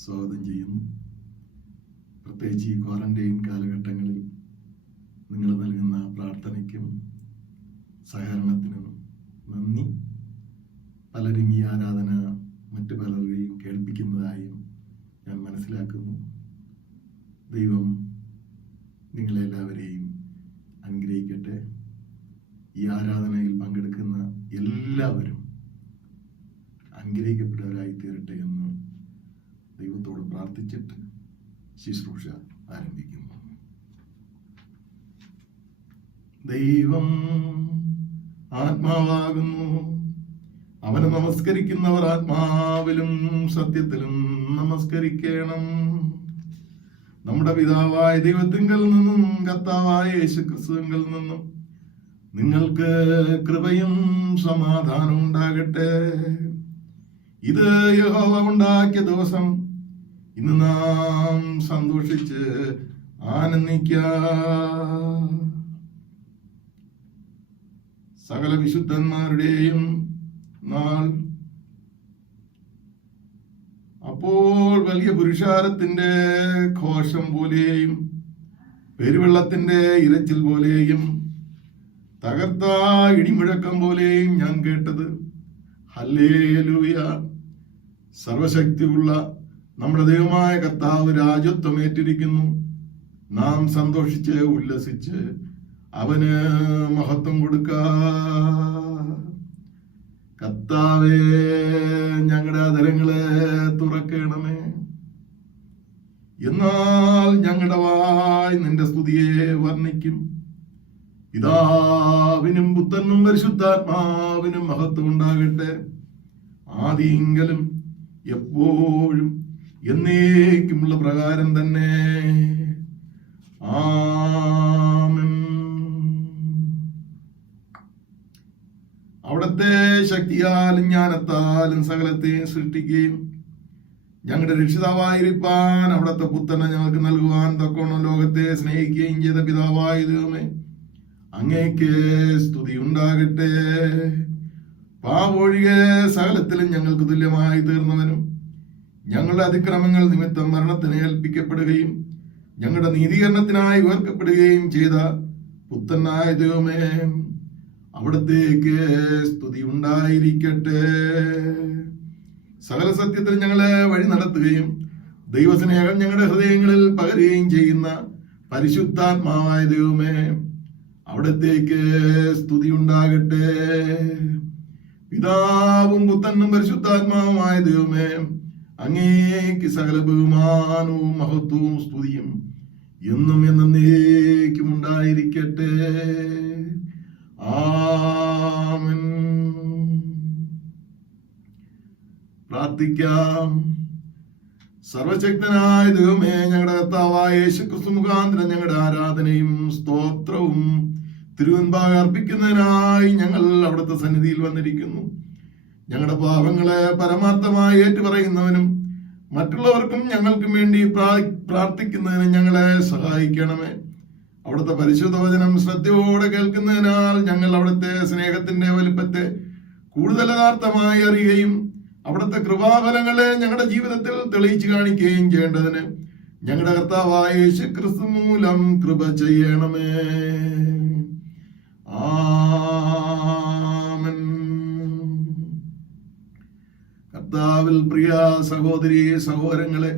സ്വാഗതം ചെയ്യുന്നു. പ്രത്യേകിച്ച് ഈ ക്വാറന്റൈൻ കാലഘട്ടങ്ങളിൽ നിങ്ങൾ നൽകുന്ന പ്രാർത്ഥനയ്ക്കും സഹകരണത്തിനും നന്ദി. പലരും ഈ ആരാധന മറ്റു പലരെയും കേൾപ്പിക്കുന്നതായും ഞാൻ മനസ്സിലാക്കുന്നു. ദൈവം നിങ്ങളെല്ലാവരെയും അനുഗ്രഹിക്കട്ടെ. ഈ ആരാധനയിൽ പങ്കെടുക്കുന്ന എല്ലാവരും അനുഗ്രഹിക്കപ്പെട്ടവരായി തീരട്ടെ എന്ന് ദൈവത്തോട് പ്രാർത്ഥിച്ചിട്ട് ശുശ്രൂഷ ആരംഭിക്കുന്നു. ദൈവം ആത്മാവാകുന്നു. അവനെ നമസ്കരിക്കുന്നവർ ആത്മാവിലും സത്യത്തിലും നമസ്കരിക്കണം. നമ്മുടെ പിതാവായ ദൈവത്തിങ്കൽ നിന്നും കർത്താവായ യേശുക്രിസ്തുവിങ്കൽ നിന്നും നിങ്ങൾക്ക് കൃപയും സമാധാനവും ഉണ്ടാകട്ടെ. ഇത് യഹോവ ഉണ്ടാക്കിയ ദിവസം. ഇന്ന് നാം സന്തോഷിച്ച് ആനന്ദിക്കാം. സകല വിശുദ്ധന്മാരുടെയും നാൾ. അപ്പോൾ വലിയ പുരുഷാരത്തിന്റെ ഘോഷം പോലെയും പെരുവെള്ളത്തിന്റെ ഇരച്ചിൽ പോലെയും തകർത്ത ഇടിമുഴക്കം പോലെയും ഞാൻ കേട്ടത്. ഹല്ലേലൂയ! സർവശക്തിയുള്ള നമ്മുടെ ദൈവമായ കർത്താവ് രാജത്വം ഏറ്റിരിക്കുന്നു. നാം സന്തോഷിച്ച് ഉല്ലസിച്ച് അവന് മഹത്വം കൊടുക്കാം. കർത്താവേ, ഞങ്ങളുടെ അധരങ്ങളെ തുറക്കണമേ. എന്നാൽ ഞങ്ങളുടെ വായ് നിന്റെ സ്തുതിയെ വർണ്ണിക്കും. പിതാവിനും പുത്രനും പരിശുദ്ധാത്മാവിനും മഹത്വം ഉണ്ടാകട്ടെ, ആദിയെങ്കിലും എപ്പോഴും എന്നേക്കുമുള്ള പ്രകാരം തന്നെ. ആമേൻ. അവിടുത്തെ ശക്തിയാലും ജ്ഞാനത്താലും സകലത്തെയും സൃഷ്ടിക്കുകയും ഞങ്ങളുടെ രക്ഷിതാവായിരിക്കാൻ അവിടുത്തെ പുത്രനെ ഞങ്ങൾക്ക് നൽകുവാൻ തക്കോണം ലോകത്തെ സ്നേഹിക്കുകയും ചെയ്ത പിതാവായ ദൈവമേ, അങ്ങേക്ക് സ്തുതി ഉണ്ടാകട്ടെ. പാവൊഴികെ സകലത്തിലും ഞങ്ങൾക്ക് തുല്യമായി തീർന്നവനും ഞങ്ങളുടെ അതിക്രമങ്ങൾ നിമിത്തം മരണത്തിന് ഏൽപ്പിക്കപ്പെടുകയും ഞങ്ങളുടെ നീതീകരണത്തിനായി ഉയർക്കപ്പെടുകയും ചെയ്ത പുത്രനായ ദൈവമേ, അവിടത്തേക്ക് സ്തുതി ഉണ്ടായിരിക്കട്ടെ. സകല സത്യത്തിൽ ഞങ്ങളെ വഴി നടത്തുകയും ദൈവസ്നേഹം ഞങ്ങളുടെ ഹൃദയങ്ങളിൽ പകരുകയും ചെയ്യുന്ന പരിശുദ്ധാത്മാവായ ദൈവമേ, അവിടത്തേക്ക് സ്തുതി ഉണ്ടാകട്ടെ. പിതാവും പുത്രനും പരിശുദ്ധാത്മാവുമായ ദൈവമേ, അങ്ങേക്ക് സകല ബഹുമാനവും മഹത്വവും സ്തുതിയും എന്നും എന്നേക്കും ഉണ്ടായിരിക്കട്ടെ. ആമേൻ. പ്രാർത്ഥിക്കാം. സർവശക്തനായ ദൈവമേ, ഞങ്ങളുടെ കർത്താവായ യേശുക്രിസ്തു മുഖാന്തരം ഞങ്ങളുടെ ആരാധനയും സ്തോത്രവും തിരുവൻപാകെ അർപ്പിക്കുന്നതിനായി ഞങ്ങൾ അവിടുത്തെ സന്നിധിയിൽ വന്നിരിക്കുന്നു. ഞങ്ങളുടെ പാപങ്ങളെ പരമാർത്ഥമായി ഏറ്റുപറയുന്നവനും മറ്റുള്ളവർക്കും ഞങ്ങൾക്കും വേണ്ടി പ്രാർത്ഥിക്കുന്നതിന് ഞങ്ങളെ സഹായിക്കണമേ. അവിടുത്തെ പരിശുദ്ധ വചനം ശ്രദ്ധയോടെ കേൾക്കുന്നതിനാൽ ഞങ്ങൾ അവിടുത്തെ സ്നേഹത്തിന്റെ വലുപ്പത്തെ കൂടുതൽ യഥാർത്ഥമായി അറിയുകയും അവിടുത്തെ കൃപാഫലങ്ങളെ ഞങ്ങളുടെ ജീവിതത്തിൽ തെളിയിച്ചു കാണിക്കുകയും ചെയ്യേണ്ടതിന് ഞങ്ങളുടെ കർത്താവായ യേശുക്രിസ്തു മൂലം കൃപ ചെയ്യണമേ. ആമേൻ. കർത്താവിൽ പ്രിയ സഹോദരി സഹോദരങ്ങളെ,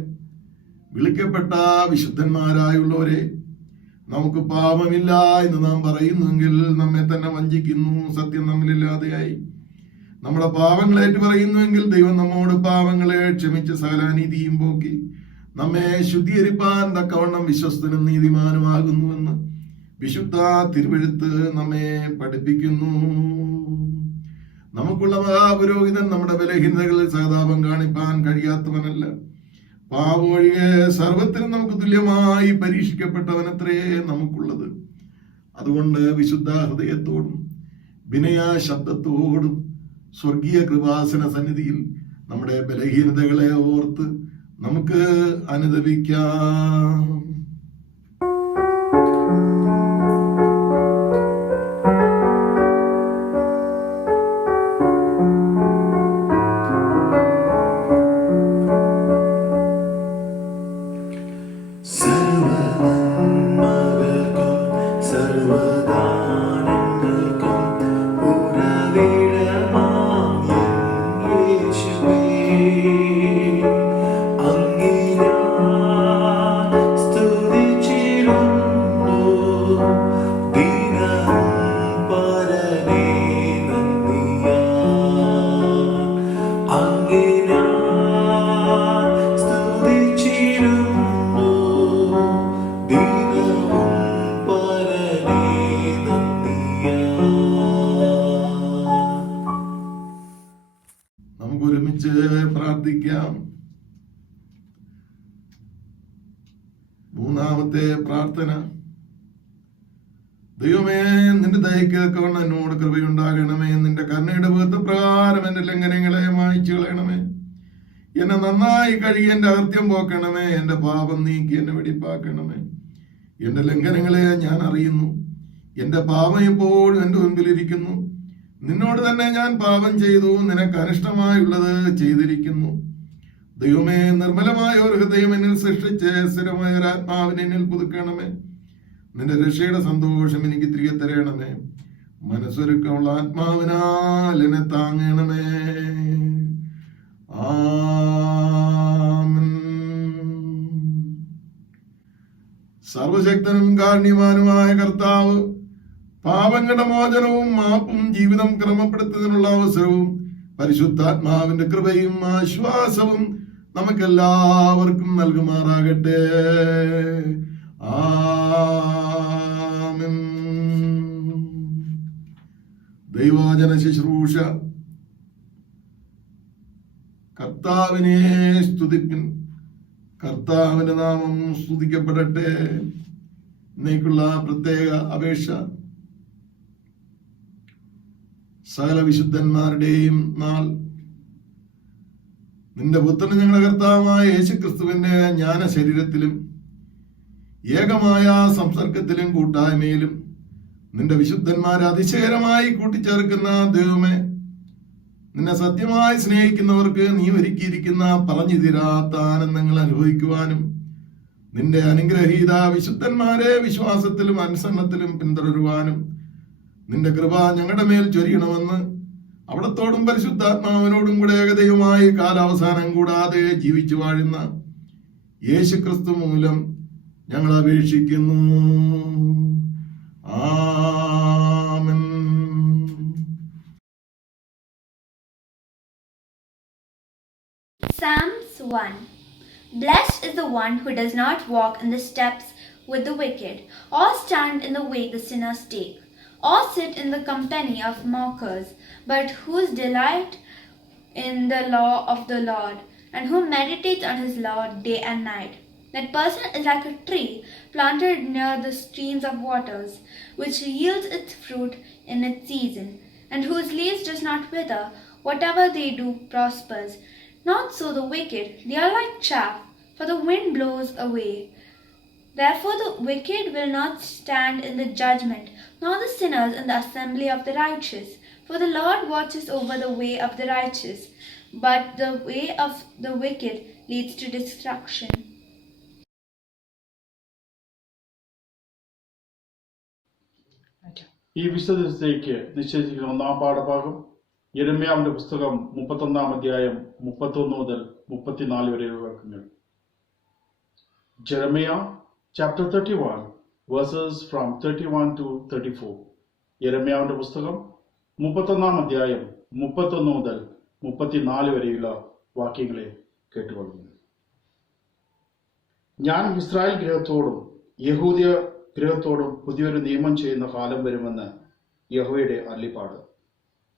വിളിക്കപ്പെട്ട വിശുദ്ധന്മാരായുള്ളവരെ, നമുക്ക് പാപമില്ല എന്ന് നാം പറയുന്നെങ്കിൽ നമ്മെ തന്നെ വഞ്ചിക്കുന്നു. സത്യം നമ്മളില്ലാതെയായി. നമ്മുടെ പാപങ്ങളെ ഏറ്റു പറയുന്നുവെങ്കിൽ ദൈവം നമ്മോട് പാപങ്ങളെ ക്ഷമിച്ച് സകല അനീതിയും പോക്കി നമ്മെ ശുദ്ധീകരിപ്പാൻ തക്കവണ്ണം വിശ്വസ്തനും നീതിമാനുമാകുന്നുവെന്ന് വിശുദ്ധ തിരുവെഴുത്ത് നമ്മെ പഠിപ്പിക്കുന്നു. നമുക്കുള്ള മഹാപുരോഹിതൻ നമ്മുടെ ബലഹീനതകളിൽ സഹതാപം കാണിപ്പാൻ കഴിയാത്തവനല്ല. പാവമൊഴികെ സർവത്തിനും നമുക്ക് തുല്യമായി പരീക്ഷിക്കപ്പെട്ടവനത്രേ നമുക്കുള്ളത്. അതുകൊണ്ട് വിശുദ്ധ ഹൃദയത്തോടും വിനയ ശബ്ദത്തോടും സ്വർഗീയ കൃപാസന സന്നിധിയിൽ നമ്മുടെ ബലഹീനതകളെ ഓർത്ത് നമുക്ക് അനുതപിക്കാം. പ്രാർത്ഥിക്കാം. മൂന്നാമത്തെ പ്രാർത്ഥന. ദൈവമേ, നിന്റെ ദയയ്ക്ക് തക്കവണ്ണം എന്നോട് കൃപയുണ്ടാകണമേ. നിന്റെ കരുണയുടെ പ്രകാരം എന്റെ ലംഘനങ്ങളെ മായ്ച്ചു കളയണമേ. എന്നെ നന്നായി കഴുകി എന്റെ അകൃത്യം പോക്കണമേ. എന്റെ പാപം നീക്കി എന്നെ വെടിപ്പാക്കണമേ. എന്റെ ലംഘനങ്ങളെ ഞാൻ അറിയുന്നു. എന്റെ പാപം എപ്പോഴും എന്റെ മുൻപിലിരിക്കുന്നു. നിന്നോട് തന്നെ ഞാൻ പാപം ചെയ്തു, നിനക്ക് അനിഷ്ടമായുള്ളത് ചെയ്തിരിക്കുന്നു. ദൈവമേ, നിർമ്മലമായ ഒരു ഹൃദയം എന്നിൽ സൃഷ്ടിച്ച് സ്ഥിരമായ ഒരു ആത്മാവിനെ എന്നിൽ പുതുക്കണമേ. നിന്റെ രക്ഷയുടെ സന്തോഷം എനിക്ക് തിരികെ തരണമേ. മനസ്സൊരുക്കമുള്ള ആത്മാവിനാൽ എന്നെ താങ്ങണമേ. ആമേൻ. സർവശക്തനും കാരുണ്യവാനുമായ കർത്താവ്, പാപങ്ങളുടെ മോചനവും മാപ്പും ജീവിതം ക്രമപ്പെടുത്തുന്നതിനുള്ള അവസരവും പരിശുദ്ധാത്മാവിന്റെ കൃപയും ആശ്വാസവും നമുക്കെല്ലാവർക്കും നൽകുമാറാകട്ടെ. ആമേൻ. ദൈവവചന ശുശ്രൂഷ. കർത്താവിനെ സ്തുതിപ്പിൻ. കർത്താവിന്റെ നാമം സ്തുതിക്കപ്പെടട്ടെ. എന്നേക്കുള്ള പ്രത്യേക അപേക്ഷ. സകല വിശുദ്ധന്മാരുടെയും നാൾ. നിന്റെ പുത്രൻ ഞങ്ങളുടെ കർത്താവായ യേശുക്രിസ്തുവിന്റെ ജ്ഞാന ശരീരത്തിലും ഏകമായ സംസർഗത്തിലും കൂട്ടായ്മയിലും നിന്റെ വിശുദ്ധന്മാരെ അതിശയകരമായി കൂട്ടിച്ചേർക്കുന്ന ദൈവമേ, നിന്നെ സത്യമായി സ്നേഹിക്കുന്നവർക്ക് നീ ഒരുക്കിയിരിക്കുന്ന പറഞ്ഞു തീരാത്ത ആനന്ദങ്ങൾ അനുഭവിക്കുവാനും നിന്റെ അനുഗ്രഹീത വിശുദ്ധന്മാരെ വിശ്വാസത്തിലും അനുസരണത്തിലും പിന്തുടരുവാനും നിന്റെ കൃപ ഞങ്ങളുടെ മേൽ ചൊരിയണമെന്ന് അവിടത്തോടും പരിശുദ്ധാത്മാവിനോടും കൂടെ ഏകദൈവമായി കാലാവസാനം കൂടാതെ ജീവിച്ചു വാഴുന്ന യേശുക്രിസ്തു മൂലം ഞങ്ങൾ അപേക്ഷിക്കുന്നു. ആമേൻ. Psalms 1. Blessed is the one who does not walk in the steps with the wicked, or stand in the way the sinners take, or sit in the company of mockers, but whose delight in the law of the Lord, and who meditates on his law day and night. That person is like a tree planted near the streams of waters, which yields its fruit in its season, and whose leaves does not wither. Whatever they do prospers. Not so the wicked, they are like chaff, for the wind blows away. Therefore the wicked will not stand in the judgment, nor the sinners in the assembly of the righteous. For the Lord watches over the way of the righteous, but the way of the wicked leads to destruction. ഈ വിശുദ്ധത്തേക്ക് നിശ്ചയിച്ചിരിക്കുന്ന ഒന്നാം പാഠഭാഗം യെരമ്യാവിന്റെ പുസ്തകം 31 അധ്യായം 31 മുതൽ 34 വരെയുള്ള വാക്യങ്ങൾ. Jeremiah chapter 31 verses from 31 to 34. യെരമ്യാവിന്റെ പുസ്തകം 31 അധ്യായം 31 മുതൽ 34 വരെയുള്ള വാക്യങ്ങളെ കേട്ടുകൊള്ളുന്നു. ഞാൻ ഇസ്രായേൽ ഗൃഹത്തോടും യഹൂദ ഗൃഹത്തോടും പുതിയൊരു നിയമം ചെയ്യുന്ന കാലം വരുമെന്ന് യഹോവയുടെ അരുളിപ്പാട്.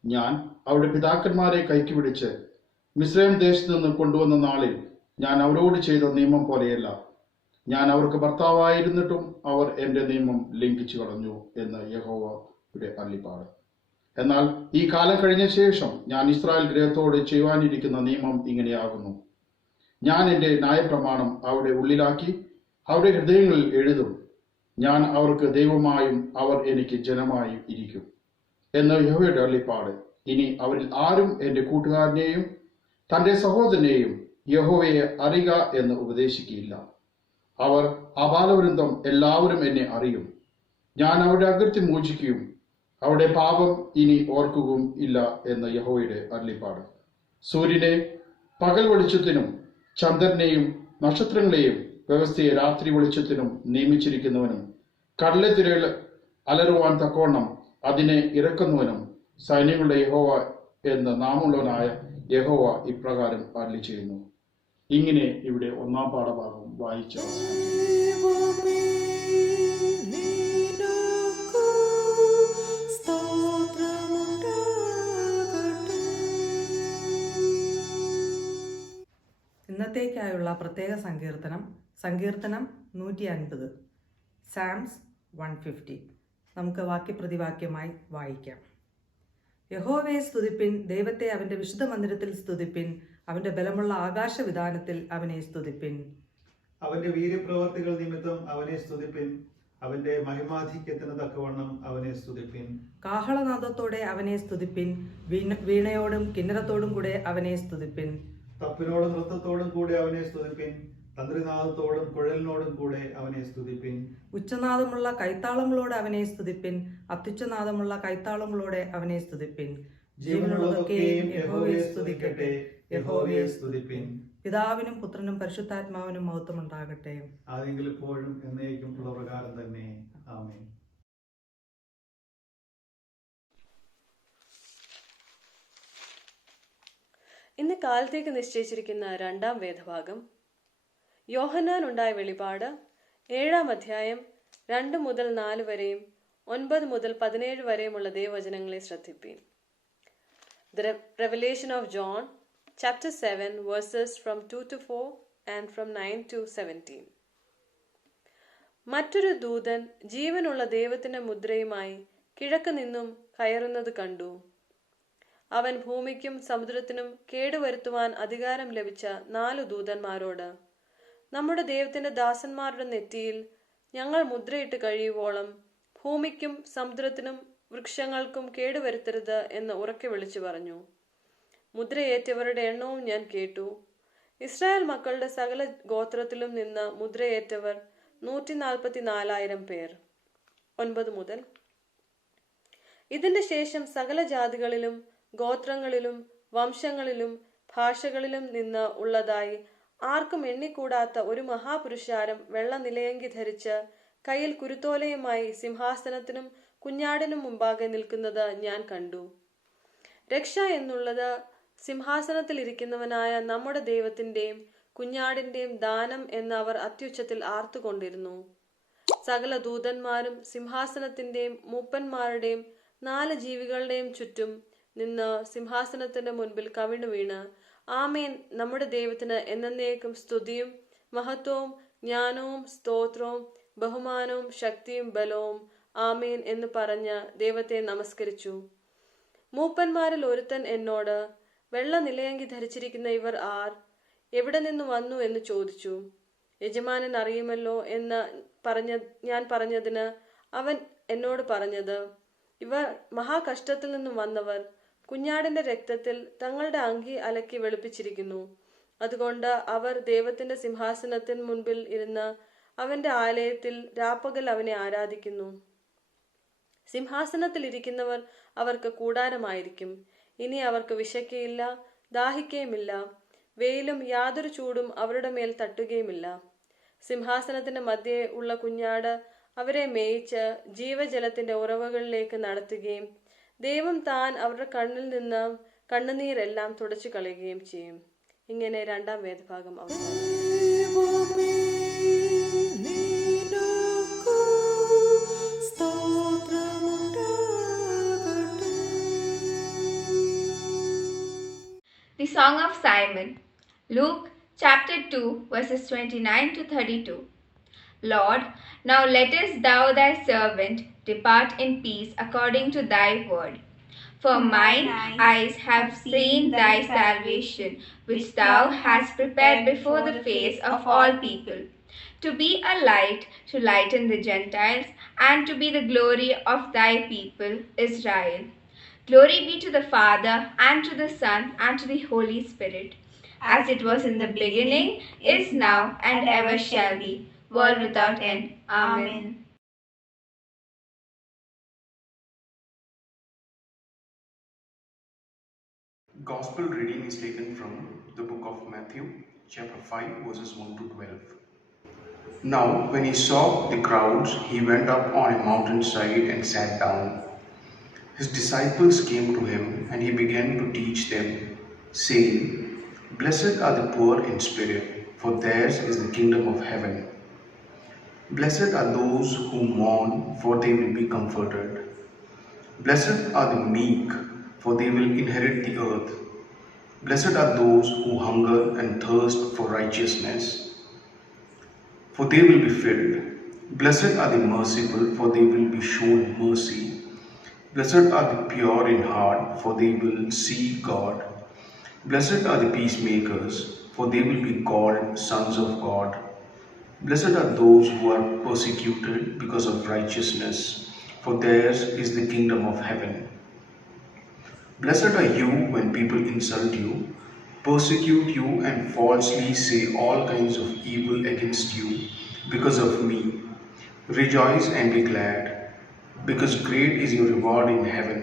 ഞാൻ അവരുടെ പിതാക്കന്മാരെ കൈക്ക് പിടിച്ച് മിസ്രയീം ദേശത്ത് നിന്ന് കൊണ്ടുവന്ന നാളിൽ ഞാൻ അവരോട് ചെയ്ത നിയമം പോലെയല്ല. ഞാൻ അവർക്ക് ഭർത്താവായിരുന്നിട്ടും അവർ എൻ്റെ നിയമം ലംഘിച്ചു കളഞ്ഞു എന്ന് യഹോവയുടെ അരുളിപ്പാട്. എന്നാൽ ഈ കാലം കഴിഞ്ഞ ശേഷം ഞാൻ ഇസ്രായേൽ ഗൃഹത്തോട് ചെയ്യുവാനിരിക്കുന്ന നിയമം ഇങ്ങനെയാകുന്നു. ഞാൻ എൻ്റെ ന്യായപ്രമാണം അവരുടെ ഉള്ളിലാക്കി അവരുടെ ഹൃദയങ്ങളിൽ എഴുതും. ഞാൻ അവർക്ക് ദൈവമായും അവർ എനിക്ക് ജനമായും ഇരിക്കും എന്ന് യഹോവയുടെ അരുളിപ്പാട്. ഇനി അവരിൽ ആരും എൻ്റെ കൂട്ടുകാരനെയും തൻ്റെ സഹോദരനെയും യഹോവയെ അറിയുക എന്ന് ഉപദേശിക്കുകയില്ല. അവർ അബാലവൃന്ദം എല്ലാവരും എന്നെ അറിയും. ഞാൻ അവരുടെ അകൃത്യം മോചിക്കുകയും അവരുടെ പാപം ഇനി ഓർക്കുകയും ഇല്ല എന്ന് യഹോവയുടെ അരുളിപ്പാട്. സൂര്യനെ പകൽ വെളിച്ചത്തിനും ചന്ദ്രനെയും നക്ഷത്രങ്ങളെയും വ്യവസ്ഥയെ രാത്രി വെളിച്ചത്തിനും നിയമിച്ചിരിക്കുന്നവനും കടലെ തിരകൾ അലറുവാൻ തക്കവണ്ണം അതിനെ ഇറക്കുന്നവനും സൈന്യങ്ങളുടെ യഹോവ എന്ന നാമമുള്ളവനായ യഹോവ ഇപ്രകാരം അരുളി ചെയ്യുന്നു. ഇങ്ങനെ ഇവിടെ ഒന്നാം പാഠഭാഗം വായിച്ചു. ഇന്നത്തേക്കായുള്ള പ്രത്യേക സങ്കീർത്തനം 150, സാംസ് 150. നമുക്ക് വാക്യപ്രതിവാക്യമായി വായിക്കാം. യഹോവയെ സ്തുതിപ്പിൻ, ദൈവത്തെ അവൻ്റെ വിശുദ്ധ മന്ദിരത്തിൽ സ്തുതിപ്പിൻ, അവൻ്റെ ബലമുള്ള ആകാശവിധാനത്തിൽ അവനെ സ്തുതിപ്പിൻ. അവന്റെ വീര്യപ്രവർത്തികൾ നിമിത്തം അവനെ സ്തുതിപ്പിൻ, അവന്റെ മഹിമാധിക്യത്തിന് തക്കവണ്ണം അവനെ സ്തുതിപ്പിൻ. കാഹളനാദത്തോടെ അവനെ സ്തുതിപ്പിൻ, വീണയോടും കിന്നരത്തോടും കൂടെ അവനെ സ്തുതിപ്പിൻ. തപ്പിനോടും നൃത്തത്തോടും കൂടെ അവനെ സ്തുതിപ്പിൻ, തന്ത്രിനാദത്തോടും കുഴലിനോടും കൂടെ അവനെ സ്തുതിപ്പിൻ. ഉച്ചനാദമുള്ള കൈത്താളങ്ങളോടെ അവനെ സ്തുതിപ്പിൻ, അത്യുച്ചനാദമുള്ള കൈത്താളങ്ങളോടെ അവനെ സ്തുതിപ്പിൻ. ജീവനുള്ളതൊക്കെയും യഹോവയെ സ്തുതിക്കട്ടെ, യഹോവയെ സ്തുതിപ്പിൻ. പിതാവിനും പുത്രനും പരിശുദ്ധാത്മാവിനും മഹത്വം ഉണ്ടാകട്ടെ, ആരെങ്കിലും ഇപ്പോഴും എന്നേക്കും ഉള്ള പ്രകാരം തന്നെ. ആമേൻ. ഇന്ന് കാലത്തേക്ക് നിശ്ചയിച്ചിരിക്കുന്ന രണ്ടാം വേദഭാഗം യോഹന്നാൻ ഉണ്ടായ വെളിപാട് 7-ാം അധ്യായം 2 മുതൽ 4 വരെയും 9 മുതൽ 17 വരെയുമുള്ള ദൈവവചനങ്ങളെ ശ്രദ്ധിപ്പീൻ. The Revelation of John, chapter 7, verses from 2 to 4 and from 9 to 17. മറ്റൊരു ദൂതൻ ജീവനുള്ള ദൈവത്തിന്റെ മുദ്രയുമായി കിഴക്ക് നിന്നും കയറുന്നത് കണ്ടു. അവൻ ഭൂമിക്കും സമുദ്രത്തിനും കേടുവരുത്തുവാൻ അധികാരം ലഭിച്ച 4 ദൂതന്മാരോട്, നമ്മുടെ ദൈവത്തിന്റെ ദാസന്മാരുടെ നെറ്റിയിൽ ഞങ്ങൾ മുദ്രയിട്ട് കഴിയുവോളം ഭൂമിക്കും സമുദ്രത്തിനും വൃക്ഷങ്ങൾക്കും കേടുവരുത്തരുത് എന്ന് ഉറക്കെ വിളിച്ചു പറഞ്ഞു. മുദ്രയേറ്റവരുടെ എണ്ണവും ഞാൻ കേട്ടു. ഇസ്രായേൽ മക്കളുടെ സകല ഗോത്രത്തിലും നിന്ന് മുദ്രയേറ്റവർ 144,000 പേർ. 9 മുതൽ. ഇതിന്റെ ശേഷം സകല ജാതികളിലും ഗോത്രങ്ങളിലും വംശങ്ങളിലും ഭാഷകളിലും നിന്ന് ഉള്ളതായി ആർക്കും എണ്ണിക്കൂടാത്ത ഒരു മഹാപുരുഷാരം വെള്ള നിലയങ്കി ധരിച്ച് കയ്യിൽ കുരുത്തോലയുമായി സിംഹാസനത്തിനും കുഞ്ഞാടിനും മുമ്പാകെ നിൽക്കുന്നത് ഞാൻ കണ്ടു. രക്ഷ എന്നുള്ളത് സിംഹാസനത്തിൽ ഇരിക്കുന്നവനായ നമ്മുടെ ദൈവത്തിന്റെയും കുഞ്ഞാടിന്റെയും ദാനം എന്ന് അവർ അത്യുച്ചത്തിൽ ആർത്തുകൊണ്ടിരുന്നു. സകല ദൂതന്മാരും സിംഹാസനത്തിന്റെയും മൂപ്പന്മാരുടെയും 4 ജീവികളുടെയും ചുറ്റും നിന്ന് സിംഹാസനത്തിന്റെ മുൻപിൽ കവിണ്ണു വീണ്, ആമേൻ, നമ്മുടെ ദൈവത്തിന് എന്നേക്കും സ്തുതിയും മഹത്വവും ജ്ഞാനവും സ്തോത്രവും ബഹുമാനവും ശക്തിയും ബലവും ആമേൻ എന്ന് പറഞ്ഞ് ദൈവത്തെ നമസ്കരിച്ചു. മൂപ്പന്മാരിൽ ഒരുത്തൻ എന്നോട്, വെള്ള നിലയങ്കി ധരിച്ചിരിക്കുന്ന ഇവർ ആർ? എവിടെ നിന്ന് വന്നു എന്ന് ചോദിച്ചു. യജമാനൻ അറിയുമല്ലോ എന്ന് ഞാൻ പറഞ്ഞതിന് അവൻ എന്നോട് പറഞ്ഞത്, ഇവർ മഹാകഷ്ടത്തിൽ നിന്നും വന്നവർ കുഞ്ഞാടിന്റെ രക്തത്തിൽ തങ്ങളുടെ അങ്കി അലക്കി വെളുപ്പിച്ചിരിക്കുന്നു. അതുകൊണ്ട് അവർ ദൈവത്തിന്റെ സിംഹാസനത്തിന് മുൻപിൽ ഇരുന്ന് അവന്റെ ആലയത്തിൽ രാപ്പകൽ അവനെ ആരാധിക്കുന്നു. സിംഹാസനത്തിൽ ഇരിക്കുന്നവർ അവർക്ക് കൂടാരമായിരിക്കും. ഇനി അവർക്ക് വിശക്കുകയില്ല, ദാഹിക്കുകയുമില്ല. വെയിലും യാതൊരു ചൂടും അവരുടെ മേൽ തട്ടുകയുമില്ല. സിംഹാസനത്തിന്റെ മധ്യേ ഉള്ള കുഞ്ഞാട് അവരെ മേയിച്ച് ജീവജലത്തിന്റെ ഉറവകളിലേക്ക് നടത്തുകയും ദൈവം താൻ അവരുടെ കണ്ണിൽ നിന്ന് കണ്ണുനീരെല്ലാം തുടച്ചു കളയുകയും ചെയ്യും. ഇങ്ങനെ രണ്ടാം വേദഭാഗം അവസാനിച്ചു. The Song of Simon, Luke chapter 2, verses 29 to 32. Lord, now lettest thou thy servant depart in peace according to thy word. For mine eyes have seen thy salvation, which thou hast prepared before the face of all people, to be a light to lighten the Gentiles, and to be the glory of thy people Israel. Glory be to the Father, and to the Son, and to the Holy Spirit, as it was in the beginning, is now, and ever shall be, world without end. Amen. Gospel reading is taken from the book of Matthew, chapter 5, verses 1 to 12. Now, when he saw the crowds, he went up on a mountainside and sat down. His disciples came to him, and he began to teach them, saying, Blessed are the poor in spirit, for theirs is the kingdom of heaven. Blessed are those who mourn, for they will be comforted. Blessed are the meek, for they will inherit the earth. Blessed are those who hunger and thirst for righteousness, for they will be filled. Blessed are the merciful, for they will be shown mercy. Blessed are the pure in heart, for they will see God. Blessed are the peacemakers, for they will be called sons of God. Blessed are those who are persecuted because of righteousness, for theirs is the kingdom of heaven. Blessed are you when people insult you, persecute you, and falsely say all kinds of evil against you because of me. Rejoice and be glad, because great is your reward in heaven,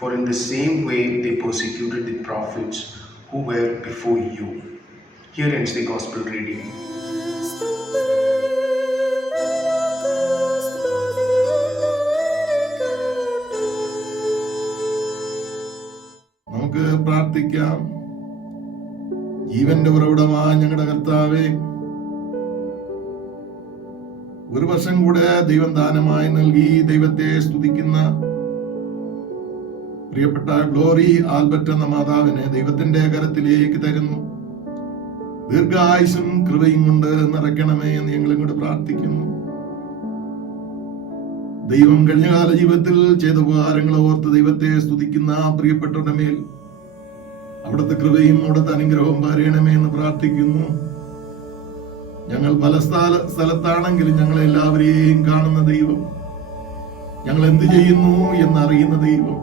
for in the same way they persecuted the prophets who were before you. Here ends the gospel reading. നമുക്ക് പ്രാർത്ഥിക്കാം. ജീവന്റെ ഉറവിടമായ ഞങ്ങളുടെ കർത്താവേ, ഒരു വർഷം കൂടെ ദൈവം ദാനമായി നൽകി ദൈവത്തെ സ്തുതിക്കുന്ന പ്രിയപ്പെട്ട ഗ്ലോറി ആൽബർട്ട് എന്ന മാതാവിനെ ദൈവത്തിന്റെ കരത്തിലേക്ക് തരുന്നു. ദീർഘായുസും കൃപയും കൊണ്ട് നിറയ്ക്കണമേ എന്ന് ഞങ്ങൾ ഇങ്ങോട്ട് പ്രാർത്ഥിക്കുന്നു. ദൈവം കഴിഞ്ഞകാല ജീവിതത്തിൽ ചെയ്ത ഉപകാരങ്ങളെ ഓർത്ത് ദൈവത്തെ സ്തുതിക്കുന്ന പ്രിയപ്പെട്ടവരുടെ മേൽ അവിടുത്തെ കൃപയും അവിടുത്തെ അനുഗ്രഹവും പാരയണമേ എന്ന് പ്രാർത്ഥിക്കുന്നു. ഞങ്ങൾ പല സ്ഥലത്താണെങ്കിലും ഞങ്ങളെല്ലാവരെയും കാണുന്ന ദൈവം, ഞങ്ങൾ എന്ത് ചെയ്യുന്നു എന്നറിയുന്ന ദൈവം,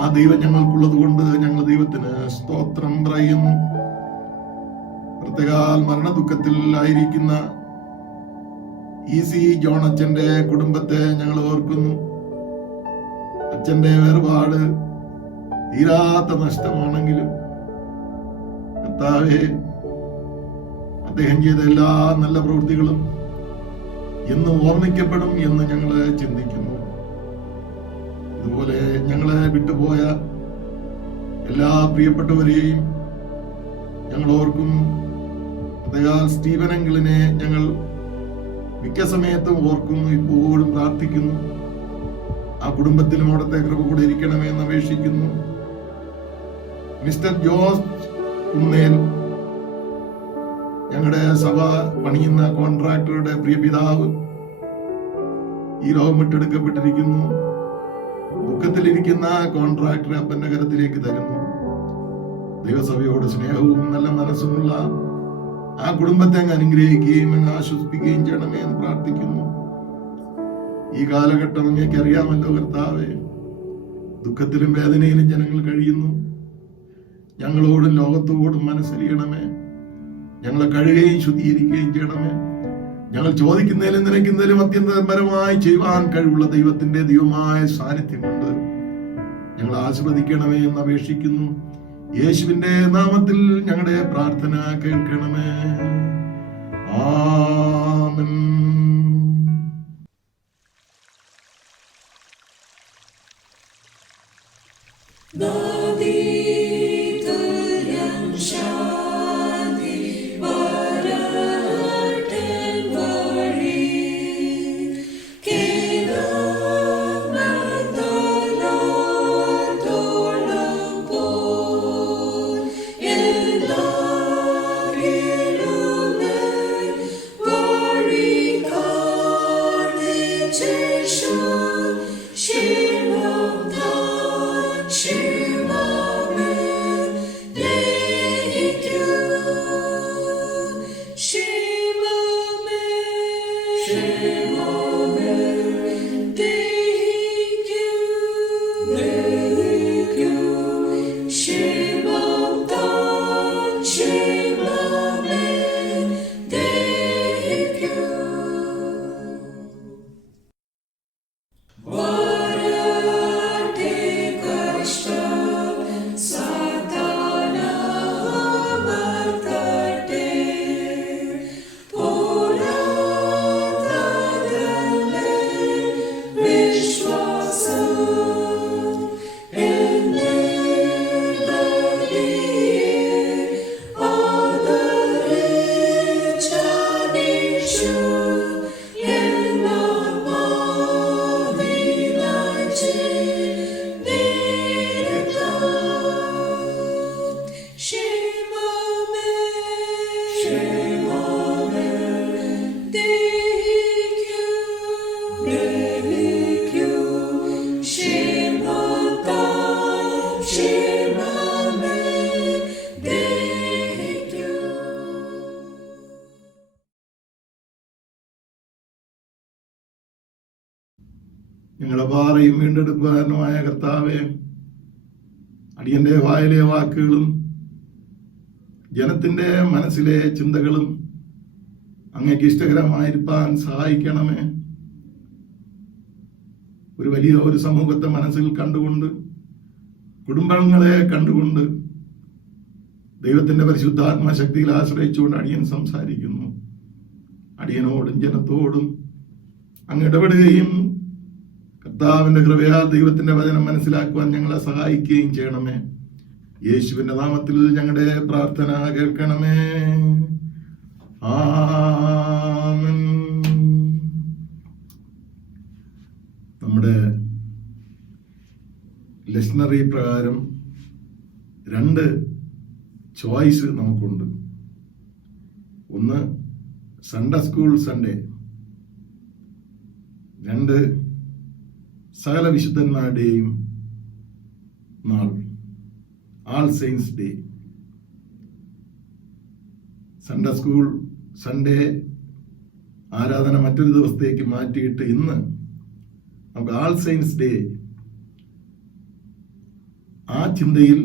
ആ ദൈവം ഞങ്ങൾക്കുള്ളത് കൊണ്ട് ഞങ്ങൾ ദൈവത്തിന് സ്തോത്രം പറയുന്നു. പ്രത്യേകാൽ മരണദുഃഖത്തിൽ ആയിരിക്കുന്ന EC ജോൺ അച്ഛന്റെ കുടുംബത്തെ ഞങ്ങൾ ഓർക്കുന്നു. അച്ഛന്റെ വേർപാട് തീരാത്ത നഷ്ടമാണെങ്കിലും കർത്താവേ, അദ്ദേഹം ചെയ്ത എല്ലാ നല്ല പ്രവൃത്തികളും എന്ന് ഓർമ്മിക്കപ്പെടും എന്ന് ഞങ്ങൾ ചിന്തിക്കുന്നു. ഇതുപോലെ ഞങ്ങളെ വിട്ടുപോയ എല്ലാ പ്രിയപ്പെട്ടവരെയും ഞങ്ങൾ ഓർക്കും. പ്രത്യേകാൽ സ്റ്റീവൻ അങ്കിളിനെ ഞങ്ങൾ മിക്ക സമയത്തും ഓർക്കുന്നു, ഇപ്പോഴും പ്രാർത്ഥിക്കുന്നു. ആ കുടുംബത്തിലും അവിടുത്തെ കൃപ കൂടെ ഇരിക്കണമെന്ന് അപേക്ഷിക്കുന്നു. മിസ്റ്റർ ജോസ് കുന്നേൽ, ഞങ്ങളുടെ സഭ പണിയുന്ന കോൺട്രാക്ടറുടെ പ്രിയ പിതാവ്, ഈ ലോകം വിട്ടെടുക്കപ്പെട്ടിരിക്കുന്നു. ദുഃഖത്തിലിരിക്കുന്ന കോൺട്രാക്ടറെ അപ്പന്റെ കരത്തിലേക്ക് തരുന്നു. ദൈവസഭയോട് സ്നേഹവും നല്ല മനസ്സുമുള്ള ആ കുടുംബത്തെ അങ്ങ് അനുഗ്രഹിക്കുകയും അങ്ങ് ആശ്വസിപ്പിക്കുകയും ചെയ്യണമേ എന്ന് പ്രാർത്ഥിക്കുന്നു. ഈ കാലഘട്ടം അങ്ങേക്ക് അറിയാമല്ലോ കർത്താവേ, ദുഃഖത്തിലും വേദനയിലും ജനങ്ങൾ കഴിയുന്നു. ഞങ്ങളോടും ലോകത്തോടും മനസ്സറിയണമേ. ഞങ്ങളെ കഴുകുകയും ശുദ്ധീകരിക്കുകയും ചെയ്യണമേ. ഞങ്ങൾ ചോദിക്കുന്നതിലും നിലയ്ക്കുന്നതിലും അത്യന്തപരമായി ചെയ്യുവാൻ കഴിവുള്ള ദൈവത്തിന്റെ ദൈവമായ സാന്നിധ്യം കൊണ്ട് ഞങ്ങൾ ആശീർവദിക്കണമേ എന്ന് അപേക്ഷിക്കുന്നു. യേശുവിന്റെ നാമത്തിൽ ഞങ്ങളുടെ പ്രാർത്ഥന കേൾക്കണമേ. ആമേൻ. Thank you. ഞങ്ങളുടെ പാറയും വീണ്ടെടുക്കുവാനുമായ കർത്താവേ, അടിയന്റെ വായിലെ വാക്കുകളും ജനത്തിന്റെ മനസ്സിലെ ചിന്തകളും അങ്ങേക്ക് ഇഷ്ടകരമായിരിക്കാൻ സഹായിക്കണമേ. ഒരു സമൂഹത്തെ മനസ്സിൽ കണ്ടുകൊണ്ട്, കുടുംബങ്ങളെ കണ്ടുകൊണ്ട്, ദൈവത്തിന്റെ പരിശുദ്ധാത്മ ശക്തിയിൽ ആശ്രയിച്ചുകൊണ്ട് അടിയൻ സംസാരിക്കുന്നു. അടിയനോടും ജനത്തോടും അങ്ങ് ഇടപെടുകയും കർത്താവിന്റെ കൃപയാൽ ദൈവത്തിന്റെ വചനം മനസ്സിലാക്കുവാൻ ഞങ്ങളെ സഹായിക്കുകയും ചെയ്യണമേ. യേശുവിന്റെ നാമത്തിൽ ഞങ്ങളുടെ പ്രാർത്ഥന കേൾക്കണമേ. ആമേൻ. നമ്മുടെ ലെസ്നറി പ്രകാരം 2 ചോയ്സ് നമുക്കുണ്ട്. ഒന്ന് സൺഡേ സ്കൂൾ സൺഡേ, 2 സകല വിശുദ്ധന്മാരുടെയും നാൾ, all saints day. Sunday school Sunday ആരാധന മറ്റൊരു ദിവസത്തേക്ക് മാറ്റിയിട്ട് ഇന്ന് നമുക്ക് ആൾ സെയിൻസ് ഡേ, ആ ചിന്തയിൽ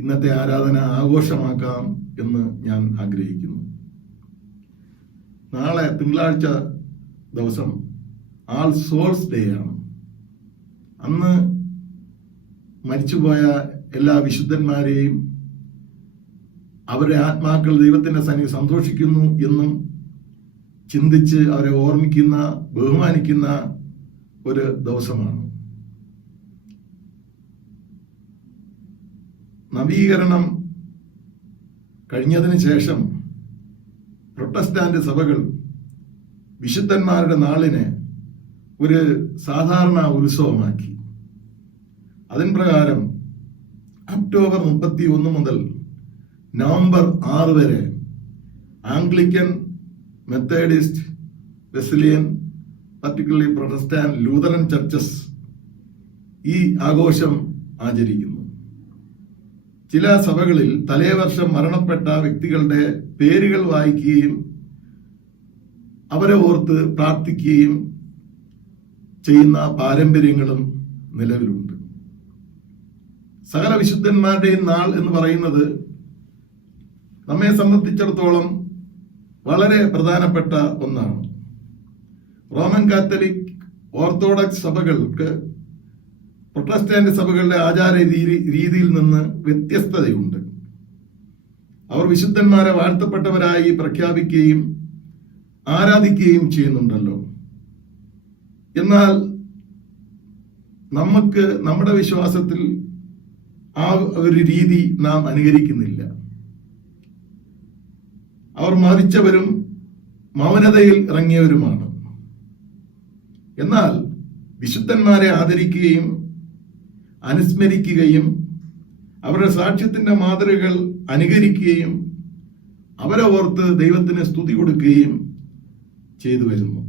ഇന്നത്തെ ആരാധന ആഘോഷമാക്കാം എന്ന് ഞാൻ ആഗ്രഹിക്കുന്നു. നാളെ തിങ്കളാഴ്ച ദിവസം ആൾ സോൾസ് ഡേ ആണ്. അന്ന് മരിച്ചുപോയ എല്ലാ വിശുദ്ധന്മാരെയും അവരുടെ ആത്മാക്കൾ ദൈവത്തിന്റെ സന്നിധി സന്തോഷിക്കുന്നു എന്നും ചിന്തിച്ച് അവരെ ഓർമ്മിക്കുന്ന, ബഹുമാനിക്കുന്ന ഒരു ദിവസമാണ്. നവീകരണം കഴിഞ്ഞതിന് ശേഷം പ്രൊട്ടസ്റ്റാന്റ് സഭകൾ വിശുദ്ധന്മാരുടെ നാളിനെ ഒരു സാധാരണ ഉത്സവമാക്കി. അതിൻ പ്രകാരം ഒക്ടോബർ 31 മുതൽ നവംബർ 6 വരെ Anglican, Methodist, Wesleyan, particularly Protestant, Lutheran churches ഈ ആഘോഷം ആചരിക്കുന്നു. ചില സഭകളിൽ തലേവർഷം മരണപ്പെട്ട വ്യക്തികളുടെ പേരുകൾ വായിക്കുകയും അവരെ ഓർത്ത് പ്രാർത്ഥിക്കുകയും ചെയ്യുന്ന പാരമ്പര്യങ്ങളും നിലവിലുണ്ട്. സകല വിശുദ്ധന്മാരുടെയും നാൾ എന്ന് പറയുന്നത് നമ്മെ സംബന്ധിച്ചിടത്തോളം വളരെ പ്രധാനപ്പെട്ട ഒന്നാണ്. റോമൻ കാത്തലിക്, ഓർത്തഡോക്സ് സഭകൾക്ക് പ്രൊട്ടസ്റ്റാന്റ് സഭകളുടെ ആചാര രീതിയിൽ നിന്ന് വ്യത്യസ്തതയുണ്ട്. അവർ വിശുദ്ധന്മാരെ വാഴ്ത്തപ്പെട്ടവരായി പ്രഖ്യാപിക്കുകയും ആരാധിക്കുകയും ചെയ്യുന്നുണ്ടല്ലോ. എന്നാൽ നമുക്ക് നമ്മുടെ വിശ്വാസത്തിൽ ആ ഒരു രീതി നാം അനുകരിക്കുന്നില്ല. അവർ മരിച്ചവരും മൗനതയിൽ ഇറങ്ങിയവരുമാണ്. എന്നാൽ വിശുദ്ധന്മാരെ ആദരിക്കുകയും അനുസ്മരിക്കുകയും അവരുടെ സാക്ഷ്യത്തിന്റെ മാതൃകകൾ അനുകരിക്കുകയും അവരെ ഓർത്ത് ദൈവത്തിന് സ്തുതി കൊടുക്കുകയും ചെയ്തു വരുന്നു.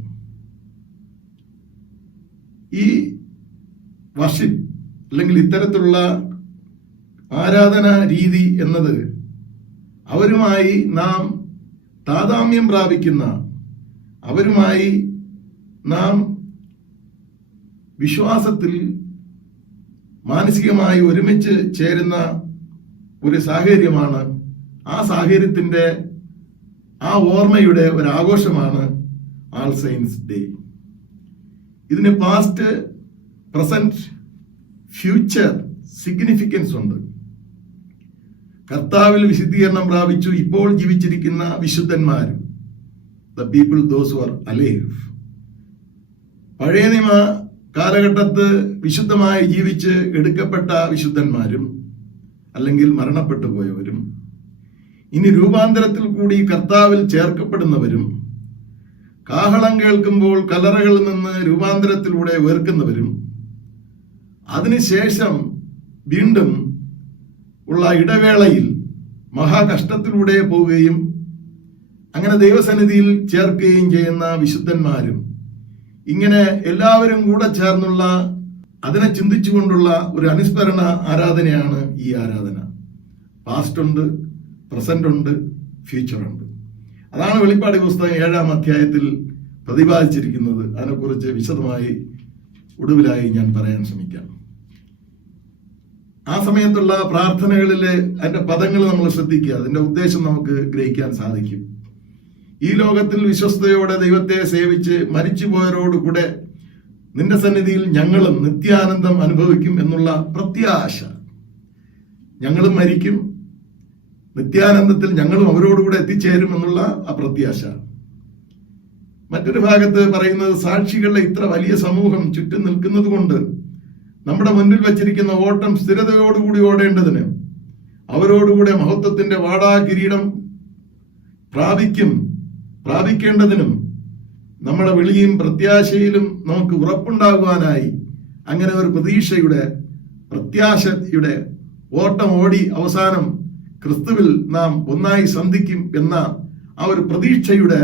ഈ വർഷിപ്പ് അല്ലെങ്കിൽ ഇത്തരത്തിലുള്ള ആരാധന രീതി എന്നത് അവരുമായി നാം താദാമ്യം പ്രാപിക്കുന്ന, അവരുമായി നാം വിശ്വാസത്തിൽ മാനസികമായി ഒരുമിച്ച് ചേരുന്ന ഒരു സാഹചര്യമാണ്. ആ സാഹചര്യത്തിന്റെ, ആ ഓർമ്മയുടെ ഒരു ആഘോഷമാണ് ആൾ സെയിൻസ് ഡേ. ഇതിന് പാസ്റ്റ്, പ്രസന്റ്, ഫ്യൂച്ചർ സിഗ്നിഫിക്കൻസ് ഉണ്ട്. കർത്താവിൽ വിശുദ്ധീകരണം പ്രാപിച്ചു ഇപ്പോൾ ജീവിച്ചിരിക്കുന്ന വിശുദ്ധന്മാർ, the people those who are alive. പഴയ നിയമ കാലഘട്ടത്ത് വിശുദ്ധമായി ജീവിച്ച് എടുക്കപ്പെട്ട വിശുദ്ധന്മാരും അല്ലെങ്കിൽ മരണപ്പെട്ടു പോയവരും, ഇനി രൂപാന്തരത്തിൽ കൂടി കർത്താവിൽ ചേർക്കപ്പെടുന്നവരും, കാഹളം കേൾക്കുമ്പോൾ കല്ലറകളിൽ നിന്ന് രൂപാന്തരത്തിലൂടെ ഉയർക്കുന്നവരും, അതിനുശേഷം വീണ്ടും ഉള്ള ഇടവേളയിൽ മഹാകഷ്ടത്തിലൂടെ പോവുകയും അങ്ങനെ ദൈവസന്നിധിയിൽ ചേർക്കുകയും ചെയ്യുന്ന വിശുദ്ധന്മാരും, ഇങ്ങനെ എല്ലാവരും കൂടെ ചേർന്നുള്ള, അതിനെ ചിന്തിച്ചുകൊണ്ടുള്ള ഒരു അനുസ്മരണ ആരാധനയാണ് ഈ ആരാധന. പാസ്റ്റ് ഉണ്ട്, പ്രസന്റ് ഉണ്ട്, ഫ്യൂച്ചർ ഉണ്ട്. അതാണ് വെളിപ്പാട് പുസ്തകം 7-ാം അധ്യായത്തിൽ പ്രതിപാദിച്ചിരിക്കുന്നത്. അതിനെക്കുറിച്ച് വിശദമായി ഒടുവിലായി ഞാൻ പറയാൻ ശ്രമിക്കാം. ആ സമയത്തുള്ള പ്രാർത്ഥനകളിലെ അതിന്റെ പദങ്ങൾ നമ്മൾ ശ്രദ്ധിക്കുക. അതിന്റെ ഉദ്ദേശം നമുക്ക് ഗ്രഹിക്കാൻ സാധിക്കും. ഈ ലോകത്തിൽ വിശ്വസ്തയോടെ ദൈവത്തെ സേവിച്ച് മരിച്ചുപോയവരോടുകൂടെ നിന്റെ സന്നിധിയിൽ ഞങ്ങളും നിത്യാനന്ദം അനുഭവിക്കും എന്നുള്ള പ്രത്യാശ. ഞങ്ങളും മരിക്കും, നിത്യാനന്ദത്തിൽ ഞങ്ങളും അവരോടുകൂടെ എത്തിച്ചേരും എന്നുള്ള ആ പ്രത്യാശ. മറ്റൊരു ഭാഗത്ത് പറയുന്നത്, സാക്ഷികളുടെ ഇത്ര വലിയ സമൂഹം ചുറ്റും നിൽക്കുന്നത് കൊണ്ട് നമ്മുടെ മുന്നിൽ വച്ചിരിക്കുന്ന ഓട്ടം സ്ഥിരതയോടുകൂടി ഓടേണ്ടതിന് അവരോടുകൂടെ മഹത്വത്തിന്റെ വാടാ കിരീടം പ്രാപിക്കേണ്ടതിനും നമ്മുടെ വിളിയും പ്രത്യാശയിലും നമുക്ക് ഉറപ്പുണ്ടാകുവാനായി അങ്ങനെ ഒരു പ്രത്യാശയുടെ ഓട്ടം ഓടി അവസാനം ക്രിസ്തുവിൽ നാം ഒന്നായി സന്ധിക്കും എന്ന ആ ഒരു പ്രതീക്ഷയുടെ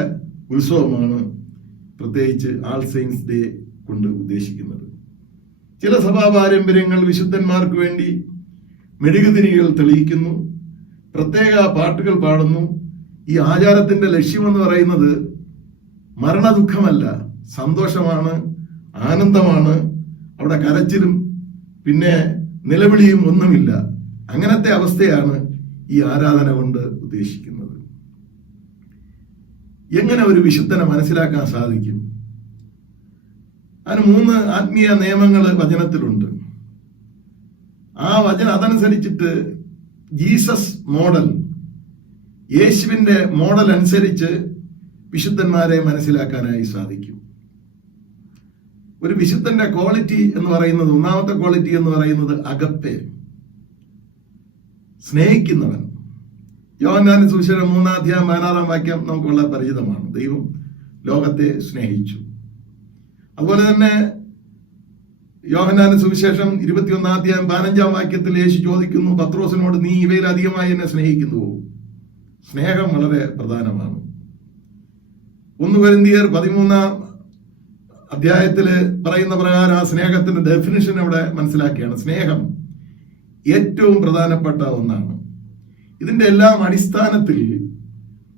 ഉത്സവമാണ് പ്രത്യേകിച്ച് ആൾ സെയിൻസ് ഡേ കൊണ്ട് ഉദ്ദേശിക്കുന്നത്. ചില സഭാ പാരമ്പര്യങ്ങൾ വിശുദ്ധന്മാർക്ക് വേണ്ടി മെഴുകുതിരികൾ തെളിയിക്കുന്നു, പ്രത്യേക പാട്ടുകൾ പാടുന്നു. ഈ ആചാരത്തിന്റെ ലക്ഷ്യമെന്ന് പറയുന്നത് മരണദുഃഖമല്ല, സന്തോഷമാണ്, ആനന്ദമാണ്. അവിടെ കരച്ചിലും പിന്നെ നിലവിളിയും ഒന്നുമില്ല. അങ്ങനത്തെ അവസ്ഥയാണ് ഈ ആരാധന കൊണ്ട് ഉദ്ദേശിക്കുന്നത്. എങ്ങനെ ഒരു വിശുദ്ധനെ മനസ്സിലാക്കാൻ സാധിക്കും? അതിന് 3 ആത്മീയ നിയമങ്ങൾ വചനത്തിലുണ്ട്. അതനുസരിച്ചിട്ട് ജീസസ് മോഡൽ, യേശുവിന്റെ മോഡൽ അനുസരിച്ച് വിശുദ്ധന്മാരെ മനസ്സിലാക്കാനായി സാധിക്കും. ഒരു വിശുദ്ധന്റെ ക്വാളിറ്റി എന്ന് പറയുന്നത്, ഒന്നാമത്തെ ക്വാളിറ്റി എന്ന് പറയുന്നത് അഗപ്പെ, സ്നേഹിക്കുന്നവൻ. യോഹന്നാന്റെ സുവിശേഷം 3:16 നമുക്ക് വളരെ പരിചിതമാണ്. ദൈവം ലോകത്തെ സ്നേഹിച്ചു. അതുപോലെ തന്നെ യോഹന്നാന്റെ സുവിശേഷം 21:15 യേശു ചോദിക്കുന്നു പത്രോസിനോട്, നീ ഇവയിൽ അധികമായി എന്നെ സ്നേഹിക്കുന്നുവോ? സ്നേഹം വളരെ പ്രധാനമാണ്. 1 കൊരിന്ത്യർ 13 പറയുന്ന പ്രകാരം ആ സ്നേഹത്തിന്റെ ഡെഫിനിഷൻ അവിടെ മനസ്സിലാക്കിയാണ്. സ്നേഹം ഏറ്റവും പ്രധാനപ്പെട്ട ഒന്നാണ്. ഇതിന്റെ എല്ലാം അടിസ്ഥാനത്തിൽ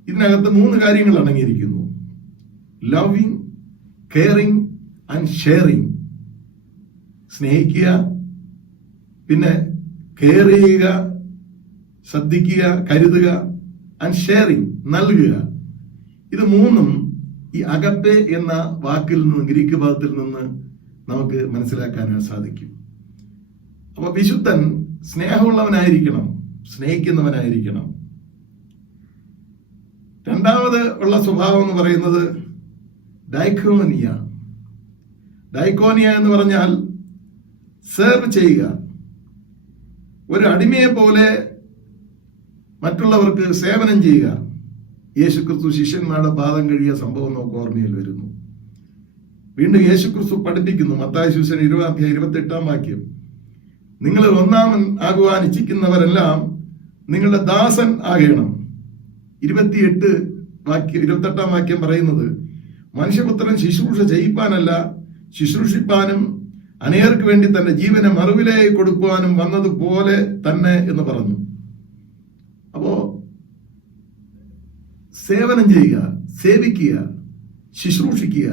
ഇതിനകത്ത് 3 കാര്യങ്ങൾ അടങ്ങിയിരിക്കുന്നു: ലവിങ്, കെയറിങ് ആൻഡ് ഷെയറിങ്. സ്നേഹിക്കുക, പിന്നെ കെയർ ചെയ്യുക, ശ്രദ്ധിക്കുക, കരുതുക, ആൻഡ് ഷെയറിങ്, നൽകുക. ഇത് 3 ഈ അഗപ്പെ എന്ന വാക്കിൽ നിന്ന്, ഗ്രീക്ക് പദത്തിൽ നിന്ന് നമുക്ക് മനസ്സിലാക്കാൻ സാധിക്കും. അപ്പൊ വിശുദ്ധൻ സ്നേഹമുള്ളവനായിരിക്കണം, സ്നേഹിക്കുന്നവനായിരിക്കണം. രണ്ടാമത് ഉള്ള സ്വഭാവം എന്ന് പറയുന്നത് ഡൈക്കോനിയ. ഡൈക്കോനിയ എന്ന് പറഞ്ഞാൽ സെർവ് ചെയ്യുക. ഒരു അടിമയെ പോലെ മറ്റുള്ളവർക്ക് സേവനം ചെയ്യുക. യേശുക്രിസ്തു ശിഷ്യന്മാരുടെ പാദം കഴിയ സംഭവം നമുക്ക് ഓർമ്മയിൽ വരുന്നു. വീണ്ടും യേശുക്രിസ്തു പഠിപ്പിക്കുന്നു, മത്തായി സുവിശേഷം 20:28 നിങ്ങൾ ഒന്നാമൻ ആകുവാൻ ഇച്ഛിക്കുന്നവരെല്ലാം നിങ്ങളുടെ ദാസൻ ആകണം. 28 പറയുന്നത്, മനുഷ്യപുത്രൻ ശുശ്രൂഷ ചെയ്യിപ്പാനല്ല, ശുശ്രൂഷിപ്പാനും അനേർക്ക് വേണ്ടി തന്റെ ജീവനെ മറുവിലായി കൊടുക്കുവാനും വന്നതുപോലെ തന്നെ എന്ന് പറഞ്ഞു. അപ്പോ സേവനം ചെയ്യുക, സേവിക്കുക, ശുശ്രൂഷിക്കുക,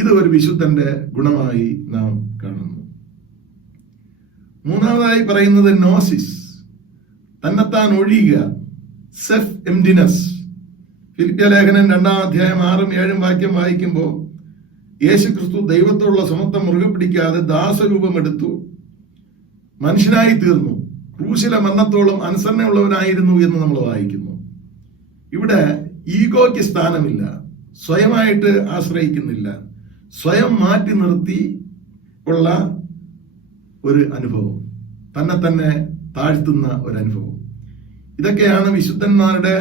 ഇത് ഒരു വിശുദ്ധന്റെ ഗുണമായി നാം കാണുന്നു. മൂന്നാമതായി പറയുന്നത് നോസിസ്, തന്നെത്താൻ ഒഴിയുക, സെൽഫ് എംപ്റ്റിനെസ്. ഫിലിപ്പിയ ലേഖനം 2:6-7 വായിക്കുമ്പോൾ യേശുക്രിസ്തു ദൈവത്തോടുള്ള സമത്വം മുറുകെ പിടിക്കാതെ ദാസരൂപം എടുത്തു, മനുഷ്യനായി തീർന്നു, ക്രൂശിലെ മരണത്തോളം അനുസരണയുള്ളവനായിരുന്നു എന്ന് നമ്മൾ വായിക്കുന്നു. ഇവിടെ ഈഗോയ്ക്ക് സ്ഥാനമില്ല, സ്വയമായിട്ട് ആശ്രയിക്കുന്നില്ല, സ്വയം മാറ്റി നിർത്തി ഉള്ള ഒരു അനുഭവം, തന്നെ താഴ്ത്തുന്ന ഒരു അനുഭവം. ഇതൊക്കെയാണ് വിശുദ്ധന്മാരുടെ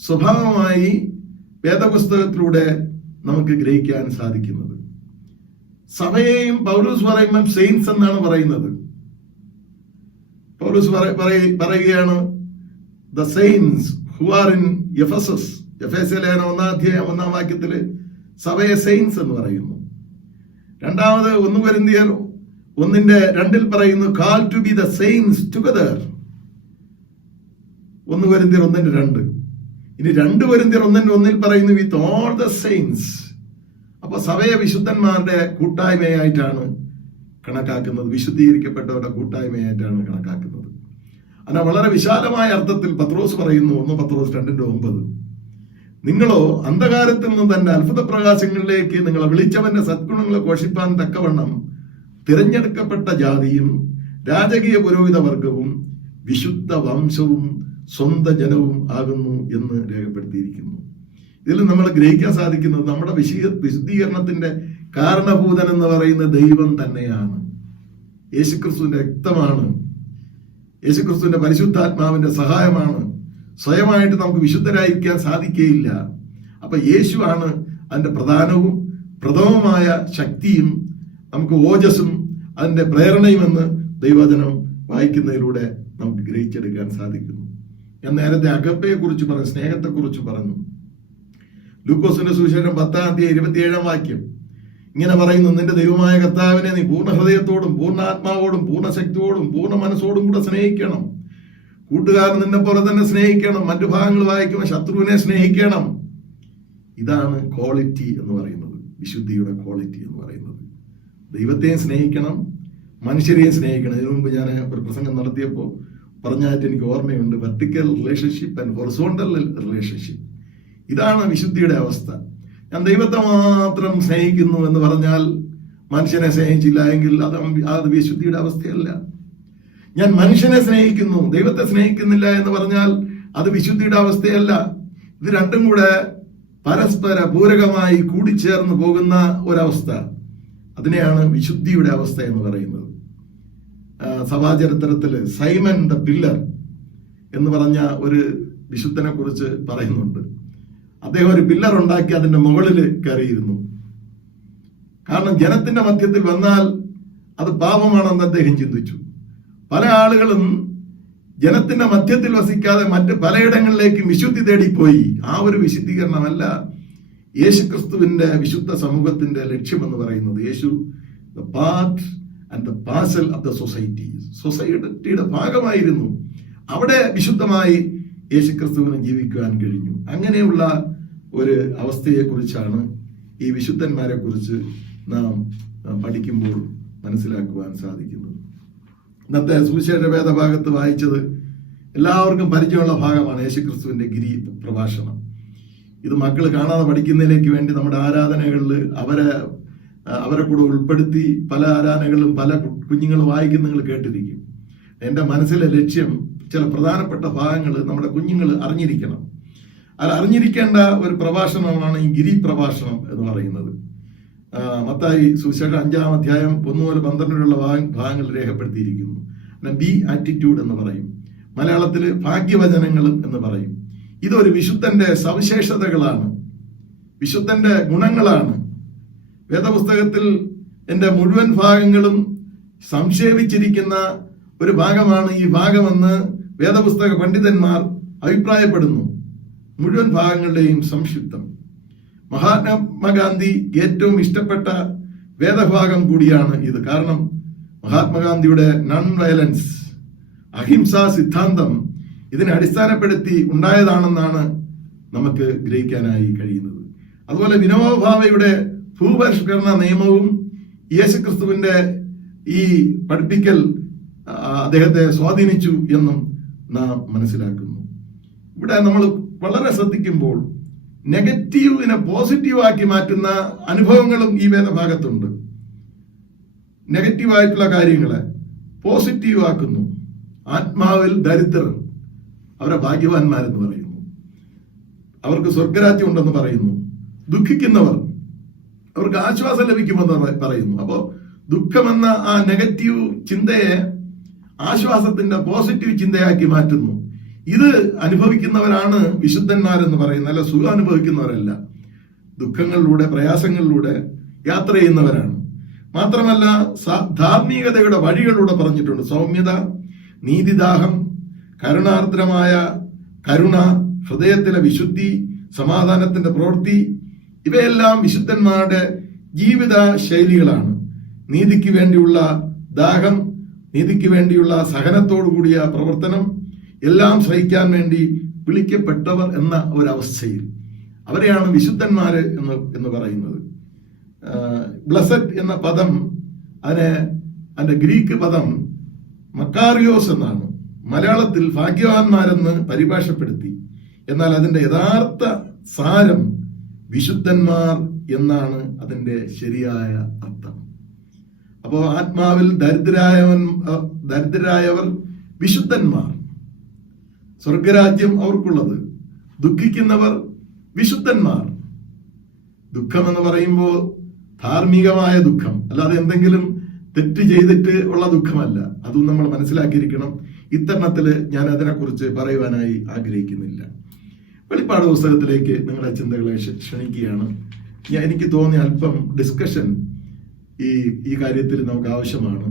സ്വഭാവമായി വേദപുസ്തകത്തിലൂടെ നമുക്ക് ഗ്രഹിക്കാൻ സാധിക്കുന്നത്. സഭയെയും പൗലോസ് പറയുമ്പോൾ സെയിൻസ് എന്നാണ് പറയുന്നത്. പൗലോസ് പറയുകയാണ്, the saints who are in Ephesus. എഫേസ്യ ലേഖനം 1:1 സഭയെ സെയിൻസ് എന്ന് പറയുന്നു. രണ്ടാമത് 1 കൊരിന്ത്യർ 1:2 പറയുന്നു, call to be the saints together. 1 കൊരിന്ത്യർ 1:2. ഇനി 2 കൊരിന്ത്യർ 1:1 പറയുന്നു, വിത്ത് ഓൾ ദ സെയിൻസ്. അപ്പൊ സഭയെ വിശുദ്ധന്മാരുടെ കൂട്ടായ്മയായിട്ടാണ് കണക്കാക്കുന്നത്, വിശുദ്ധീകരിക്കപ്പെട്ടവരുടെ കൂട്ടായ്മയായിട്ടാണ് കണക്കാക്കുന്നത്. അങ്ങനെ വളരെ വിശാലമായ അർത്ഥത്തിൽ പത്രോസ് പറയുന്നു, 1 പത്രോസ് 2:9, നിങ്ങളോ അന്ധകാരത്തിൽ നിന്ന് തന്റെ അത്ഭുത പ്രകാശങ്ങളിലേക്ക് നിങ്ങളെ വിളിച്ചവന്റെ സദ്ഗുണങ്ങളെ ഘോഷിപ്പാൻ തക്കവണ്ണം തിരഞ്ഞെടുക്കപ്പെട്ട ജാതിയും രാജകീയ പുരോഹിത വർഗവും വിശുദ്ധ വംശവും സ്വന്ത ജനവും ആകുന്നു എന്ന് രേഖപ്പെടുത്തിയിരിക്കുന്നു. ഇതിൽ നമ്മൾ ഗ്രഹിക്കാൻ സാധിക്കുന്നത് നമ്മുടെ വിശുദ്ധീകരണത്തിന്റെ കാരണഭൂതൻ എന്ന് പറയുന്ന ദൈവം തന്നെയാണ്. യേശുക്രിസ്തുവിന്റെ രക്തമാണ്, യേശുക്രിസ്തുവിന്റെ പരിശുദ്ധാത്മാവിന്റെ സഹായമാണ്. സ്വയമായിട്ട് നമുക്ക് വിശുദ്ധരായിരിക്കാൻ സാധിക്കുകയില്ല. അപ്പൊ യേശുവാണ് അതിന്റെ പ്രധാനവും പ്രഥമമായ ശക്തിയും നമുക്ക് ഓജസ്സും അതിന്റെ പ്രേരണയുമെന്ന് ദൈവവചനം വായിക്കുന്നതിലൂടെ നമുക്ക് ഗ്രഹിച്ചെടുക്കാൻ സാധിക്കുന്നു. ഞാൻ നേരത്തെ അഗപ്പയെ കുറിച്ച് പറഞ്ഞു, സ്നേഹത്തെ കുറിച്ച് പറഞ്ഞു. ലൂക്കോസിന്റെ സുവിശേഷം 10:27 ഇങ്ങനെ പറയുന്നു, നിന്റെ ദൈവമായ കർത്താവിനെ നീ പൂർണ്ണ ഹൃദയത്തോടും പൂർണ്ണ ആത്മാവോടും പൂർണ്ണ ശക്തിയോടും പൂർണ്ണ മനസ്സോടും കൂടെ സ്നേഹിക്കണം. കൂട്ടുകാരൻ നിന്നെ പോലെ തന്നെ സ്നേഹിക്കണം. മറ്റു ഭാഗങ്ങൾ വായിക്കുമ്പോൾ ശത്രുവിനെ സ്നേഹിക്കണം. ഇതാണ് ക്വാളിറ്റി എന്ന് പറയുന്നത്, വിശുദ്ധിയുടെ ക്വാളിറ്റി എന്ന് പറയുന്നത്. ദൈവത്തെയും സ്നേഹിക്കണം, മനുഷ്യരെയും സ്നേഹിക്കണം. ഇതിനു മുമ്പ് ഞാൻ ഒരു പ്രസംഗം നടത്തിയപ്പോൾ പറഞ്ഞായിട്ട് എനിക്ക് ഓർമ്മയുണ്ട്, vertical relationship and horizontal relationship. ഇതാണ് വിശുദ്ധിയുടെ അവസ്ഥ. ഞാൻ ദൈവത്തെ മാത്രം സ്നേഹിക്കുന്നു എന്ന് പറഞ്ഞാൽ മനുഷ്യനെ സ്നേഹിച്ചില്ല എങ്കിൽ അത് വിശുദ്ധിയുടെ അവസ്ഥയല്ല. ഞാൻ മനുഷ്യനെ സ്നേഹിക്കുന്നു, ദൈവത്തെ സ്നേഹിക്കുന്നില്ല എന്ന് പറഞ്ഞാൽ അത് വിശുദ്ധിയുടെ അവസ്ഥയല്ല. ഇത് രണ്ടും കൂടെ പരസ്പര പൂരകമായി കൂടിച്ചേർന്ന് പോകുന്ന ഒരവസ്ഥ, അതിനെയാണ് വിശുദ്ധിയുടെ അവസ്ഥ എന്ന് പറയുന്നത്. സഭാചരിത്രത്തില് സൈമൺ ദ പില്ലർ എന്ന് പറഞ്ഞ ഒരു വിശുദ്ധനെ കുറിച്ച് പറയുന്നുണ്ട്. അദ്ദേഹം ഒരു പില്ലർ ഉണ്ടാക്കി അതിന്റെ മുകളിൽ കയറിയിരുന്നു. കാരണം ജനത്തിന്റെ മധ്യത്തിൽ വന്നാൽ അത് പാപമാണെന്ന് അദ്ദേഹം ചിന്തിച്ചു. പല ആളുകളും ജനത്തിന്റെ മധ്യത്തിൽ വസിക്കാതെ മറ്റ് പലയിടങ്ങളിലേക്ക് വിശുദ്ധി തേടിപ്പോയി. ആ ഒരു വിശുദ്ധീകരണമല്ല യേശുക്രിസ്തുവിന്റെ വിശുദ്ധ സമൂഹത്തിന്റെ ലക്ഷ്യമെന്ന് പറയുന്നത്. Yeshu the part and the parcel of the society, സൊസൈറ്റിയുടെ ഭാഗമായിരുന്നു. അവിടെ വിശുദ്ധമായി യേശുക്രിസ്തുവിന് ജീവിക്കുവാൻ കഴിഞ്ഞു. അങ്ങനെയുള്ള ഒരു അവസ്ഥയെ കുറിച്ചാണ് ഈ വിശുദ്ധന്മാരെ കുറിച്ച് നാം പഠിക്കുമ്പോൾ മനസ്സിലാക്കുവാൻ സാധിക്കുന്നത്. ഇന്നത്തെ സുവിശേഷ വേദഭാഗത്ത് വായിച്ചത് എല്ലാവർക്കും പരിചയമുള്ള ഭാഗമാണ്, യേശുക്രിസ്തുവിന്റെ ഗിരി പ്രഭാഷണം. ഇത് മക്കൾ കാണാതെ പഠിക്കുന്നതിലേക്ക് വേണ്ടി നമ്മുടെ ആരാധനകളിൽ അവരെ കൂടെ ഉൾപ്പെടുത്തി പല ആരാധനകളിലും പല കുഞ്ഞുങ്ങൾ വായിക്കുന്ന നിങ്ങൾ കേട്ടിരിക്കും. എൻ്റെ മനസ്സിലെ ലക്ഷ്യം ചില പ്രധാനപ്പെട്ട ഭാഗങ്ങൾ നമ്മുടെ കുഞ്ഞുങ്ങൾ അറിഞ്ഞിരിക്കണം. അത് അറിഞ്ഞിരിക്കേണ്ട ഒരു പ്രഭാഷണമാണ് ഈ ഗിരി പ്രഭാഷണം എന്ന് പറയുന്നത്. മത്തായി സുവിശേഷം 5-ാം അധ്യായം 1 മുതൽ 12 വരെയുള്ള ഭാഗങ്ങൾ രേഖപ്പെടുത്തിയിരിക്കുന്നു. ബി ആറ്റിറ്റ്യൂഡ് എന്ന് പറയും, മലയാളത്തിൽ ഭാഗ്യവചനങ്ങളും എന്ന് പറയും. ഇതൊരു വിശുദ്ധന്റെ സവിശേഷതകളാണ്, വിശുദ്ധന്റെ ഗുണങ്ങളാണ്. വേദപുസ്തകത്തിൽ എൻ്റെ മുഴുവൻ ഭാഗങ്ങളും സംക്ഷേപിച്ചിരിക്കുന്ന ഒരു ഭാഗമാണ് ഈ ഭാഗമെന്ന് വേദപുസ്തക പണ്ഡിതന്മാർ അഭിപ്രായപ്പെടുന്നു. മുഴുവൻ ഭാഗങ്ങളുടെയും സംക്ഷിപ്തം. മഹാത്മാഗാന്ധി ഏറ്റവും ഇഷ്ടപ്പെട്ട വേദഭാഗം കൂടിയാണ് ഇത്. കാരണം മഹാത്മാഗാന്ധിയുടെ നോൺ വയലൻസ്, അഹിംസാ സിദ്ധാന്തം ഇതിനെ അടിസ്ഥാനപ്പെടുത്തി ഉണ്ടായതാണെന്നാണ് നമുക്ക് ഗ്രഹിക്കാനായി കഴിയുന്നത്. അതുപോലെ വിനോബ ഭാവെയുടെ ഭൂപരിഷ്കരണ നിയമവും യേശുക്രിസ്തുവിന്റെ ഈ പഠിപ്പിക്കൽ അദ്ദേഹത്തെ സ്വാധീനിച്ചു എന്നും നാം മനസ്സിലാക്കുന്നു. ഇവിടെ നമ്മൾ വളരെ ശ്രദ്ധിക്കുമ്പോൾ നെഗറ്റീവിനെ പോസിറ്റീവാക്കി മാറ്റുന്ന അനുഭവങ്ങളും ഈ വേദഭാഗത്തുണ്ട്. നെഗറ്റീവായിട്ടുള്ള കാര്യങ്ങളെ പോസിറ്റീവ് ആക്കുന്നു. ആത്മാവിൽ ദരിദ്രർ അവരെ ഭാഗ്യവാന്മാരെന്ന് പറയുന്നു, അവർക്ക് സ്വർഗരാജ്യം ഉണ്ടെന്ന് പറയുന്നു. ദുഃഖിക്കുന്നവർ അവർക്ക് ആശ്വാസം ലഭിക്കുമെന്ന് പറയുന്നു. അപ്പോ ദുഃഖമെന്ന ആ നെഗറ്റീവ് ചിന്തയെ ആശ്വാസത്തിന്റെ പോസിറ്റീവ് ചിന്തയാക്കി മാറ്റുന്നു. ഇത് അനുഭവിക്കുന്നവരാണ് വിശുദ്ധന്മാരെന്ന് പറയുന്നത്. അല്ല, സുഖം അനുഭവിക്കുന്നവരല്ല, ദുഃഖങ്ങളിലൂടെ പ്രയാസങ്ങളിലൂടെ യാത്ര ചെയ്യുന്നവരാണ്. മാത്രമല്ല ധാർമ്മികതയുടെ വഴികളിലൂടെ പറഞ്ഞിട്ടുണ്ട്. സൗമ്യത, നീതിദാഹം, കരുണാർദ്രമായ കരുണ, ഹൃദയത്തിലെ വിശുദ്ധി, സമാധാനത്തിന്റെ പ്രവൃത്തി, ഇവയെല്ലാം വിശുദ്ധന്മാരുടെ ജീവിത ശൈലികളാണ്. നീതിക്ക് വേണ്ടിയുള്ള ദാഹം, നീതിക്ക് വേണ്ടിയുള്ള സഹനത്തോടുകൂടിയ പ്രവർത്തനം, എല്ലാം സഹിക്കാൻ വേണ്ടി വിളിക്കപ്പെട്ടവർ എന്ന ഒരവസ്ഥയിൽ അവരെയാണ് വിശുദ്ധന്മാര് എന്ന് പറയുന്നത്. ബ്ലസഡ് എന്ന പദം അതിന്റെ ഗ്രീക്ക് പദം മക്കാറിയോസ് എന്നാണ്. മലയാളത്തിൽ ഭാഗ്യവാന്മാരെന്ന് പരിഭാഷപ്പെടുത്തി. എന്നാൽ അതിന്റെ യഥാർത്ഥ സാരം വിശുദ്ധന്മാർ എന്നാണ് അതിന്റെ ശരിയായ അർത്ഥം. അപ്പോ ആത്മാവിൽ ദരിദ്രരായവർ വിശുദ്ധന്മാർ, സ്വർഗരാജ്യം അവർക്കുള്ളത്. ദുഃഖിക്കുന്നവർ വിശുദ്ധന്മാർ. ദുഃഖം എന്ന് പറയുമ്പോൾ ധാർമ്മികമായ ദുഃഖം, അല്ലാതെ എന്തെങ്കിലും തെറ്റ് ചെയ്തിട്ട് ഉള്ള ദുഃഖമല്ല. അതും നമ്മൾ മനസ്സിലാക്കിയിരിക്കണം. ഇത്തരണത്തില് ഞാൻ അതിനെക്കുറിച്ച് പറയുവാനായി ആഗ്രഹിക്കുന്നില്ല. വെളിപ്പാട് പുസ്തകത്തിലേക്ക് നിങ്ങളുടെ ചിന്തകളെ ക്ഷണിക്കുകയാണ്. എനിക്ക് തോന്നിയ അല്പം ഡിസ്കഷൻ ഈ കാര്യത്തിൽ നമുക്ക് ആവശ്യമാണ്.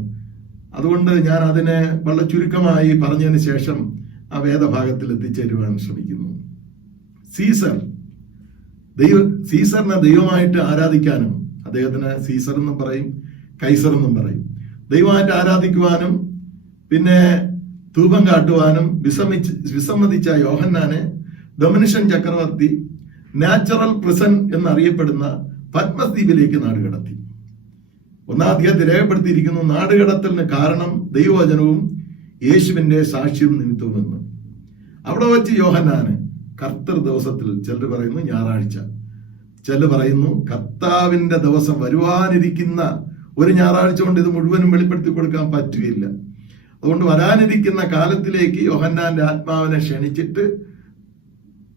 അതുകൊണ്ട് ഞാൻ അതിനെ വളരെ ചുരുക്കമായി പറഞ്ഞതിന് ശേഷം ആ വേദഭാഗത്തിൽ എത്തിച്ചേരുവാൻ ശ്രമിക്കുന്നു. സീസറിനെ ദൈവമായിട്ട് ആരാധിക്കാനും, അദ്ദേഹത്തിന് സീസർ എന്നും പറയും, കൈസർ എന്നും പറയും, ദൈവമായിട്ട് ആരാധിക്കുവാനും പിന്നെ ധൂപം കാട്ടുവാനും വിസമ്മതിച്ച യോഹന്നാനെ ഡൊമിനിഷൻ ചക്രവർത്തി നാച്ചുറൽ പ്രിസൺ എന്നറിയപ്പെടുന്ന പത്മദ്വീപിലേക്ക് നാടുകടത്തി. 1-ാം അധ്യായത്തിൽ രേഖപ്പെടുത്തിയിരിക്കുന്നു, നാടുകടത്തലിന് കാരണം ദൈവവചനവും യേശുവിന്റെ സാക്ഷ്യവും നിമിത്തവുമെന്ന്. അവിടെ വെച്ച് യോഹന്നാന് കർത്തൃ ദിവസത്തിൽ, ചിലർ പറയുന്നു ഞായറാഴ്ച, ചിലർ പറയുന്നു കർത്താവിന്റെ ദിവസം വരുവാനിരിക്കുന്ന ഒരു ഞായറാഴ്ച കൊണ്ട് ഇത് മുഴുവനും വെളിപ്പെടുത്തി കൊടുക്കാൻ പറ്റുകയില്ല. അതുകൊണ്ട് വരാനിരിക്കുന്ന കാലത്തിലേക്ക് യോഹന്നാന്റെ ആത്മാവിനെ ക്ഷണിച്ചിട്ട്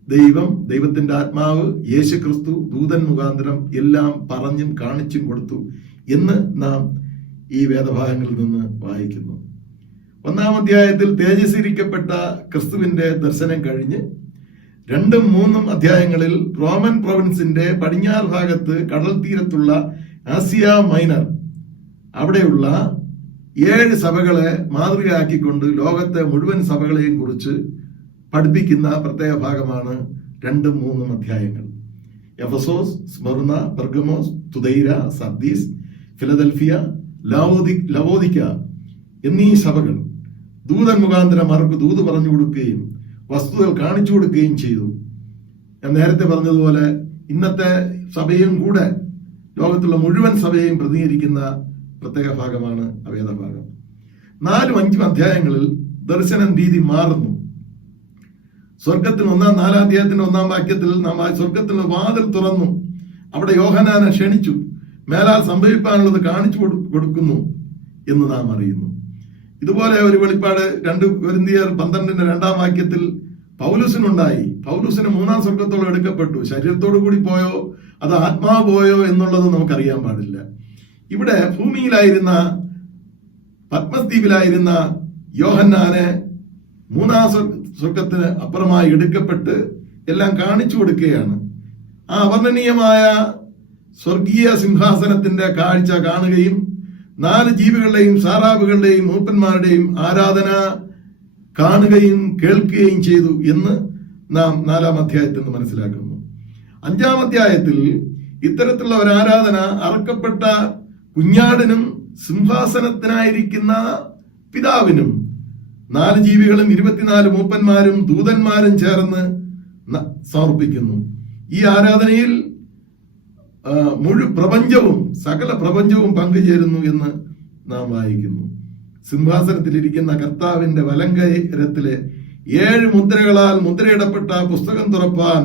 ദൈവത്തിന്റെ ആത്മാവ് യേശുക്രിസ്തു ദൂതൻ മുഖാന്തരം എല്ലാം പറഞ്ഞും കാണിച്ചും കൊടുത്തു എന്ന് നാം ഈ വേദഭാഗങ്ങളിൽ നിന്ന് വായിക്കുന്നു. 1-ാം അധ്യായത്തിൽ തേജസ്കരിക്കപ്പെട്ട ക്രിസ്തുവിന്റെ ദർശനം കഴിഞ്ഞ് 2ഉം 3ഉം അധ്യായങ്ങളിൽ റോമൻ പ്രൊവിൻസിന്റെ പടിഞ്ഞാറ് ഭാഗത്ത് കടൽ തീരത്തുള്ള ആസിയ മൈനർ അവിടെയുള്ള 7 സഭകളെ മാതൃകയാക്കിക്കൊണ്ട് ലോകത്തെ മുഴുവൻ സഭകളെയും കുറിച്ച് പഠിപ്പിക്കുന്ന പ്രത്യേക ഭാഗമാണ് 2ഉം 3ഉം അധ്യായങ്ങൾ. എഫസോസ്, സ്മർന, പെർഗമോസ്, തുദൈര, സർദീസ്, ഫിലദൽഫിയ, ലവോദിക്ക എന്നീ സഭകൾ ദൂതൻ മുഖാന്തരം അവർക്ക് ദൂത് പറഞ്ഞു കൊടുക്കുകയും വസ്തുതകൾ കാണിച്ചു കൊടുക്കുകയും ചെയ്തു. ഞാൻ നേരത്തെ പറഞ്ഞതുപോലെ ഇന്നത്തെ സഭയും കൂടെ ലോകത്തുള്ള മുഴുവൻ സഭയെയും പ്രതിനിധീകരിക്കുന്ന പ്രത്യേക ഭാഗമാണ് വേദഭാഗം. 4ഉം 5ഉം അധ്യായങ്ങളിൽ ദർശനം രീതി മാറുന്നു. സ്വർഗത്തിൽ 4-ാം അധ്യായത്തിന്റെ 1-ാം വാക്യത്തിൽ നാം സ്വർഗത്തിൽ വാതിൽ തുറന്നു, അവിടെ യോഹന്നാനെ ക്ഷണിച്ചു, മേലാൽ സംഭവിക്കാനുള്ളത് കാണിച്ചു കൊടുക്കുന്നു എന്ന് നാം അറിയുന്നു. ഇതുപോലെ ഒരു വെളിപ്പാട് 2 കൊരിന്ത്യർ 12-ന്റെ 2-ാം വാക്യത്തിൽ പൗലുസിനുണ്ടായി. പൗലുസിന് 3-ാം സ്വർഗത്തോളം എടുക്കപ്പെട്ടു. ശരീരത്തോടു കൂടി പോയോ അത് ആത്മാവ് പോയോ എന്നുള്ളത് നമുക്കറിയാൻ പാടില്ല. ഇവിടെ ഭൂമിയിലായിരുന്ന പത്മദ്വീപിലായിരുന്ന യോഹന്നാനെ 3-ാം സ്വർഗത്തിന് അപ്പുറമായി എടുക്കപ്പെട്ട് എല്ലാം കാണിച്ചു കൊടുക്കുകയാണ്. ആ അവർണ്ണനീയമായ സ്വർഗീയ സിംഹാസനത്തിന്റെ കാഴ്ച കാണുകയും 4 ജീവികളുടെയും സാറാബുകളുടെയും മൂപ്പന്മാരുടെയും ആരാധന കാണുകയും കേൾക്കുകയും ചെയ്തു എന്ന് നാം 4-ാം അധ്യായത്തിൽ നിന്ന് മനസ്സിലാക്കുന്നു. 5-ാം അധ്യായത്തിൽ ഇത്തരത്തിലുള്ള ഒരു ആരാധന അറക്കപ്പെട്ട കുഞ്ഞാടിനും സിംഹാസനത്തിനായിരിക്കുന്ന പിതാവിനും 4 ജീവികളും 24 മൂപ്പന്മാരും ദൂതന്മാരും ചേർന്ന് സമർപ്പിക്കുന്നു. ഈ ആരാധനയിൽ സകല പ്രപഞ്ചവും പങ്കുചേരുന്നു എന്ന് നാം വായിക്കുന്നു. സിംഹാസനത്തിലിരിക്കുന്ന കർത്താവിന്റെ വലങ്കരത്തിലെ 7 മുദ്രകളാൽ മുദ്രയിടപ്പെട്ട പുസ്തകം തുറപ്പാൻ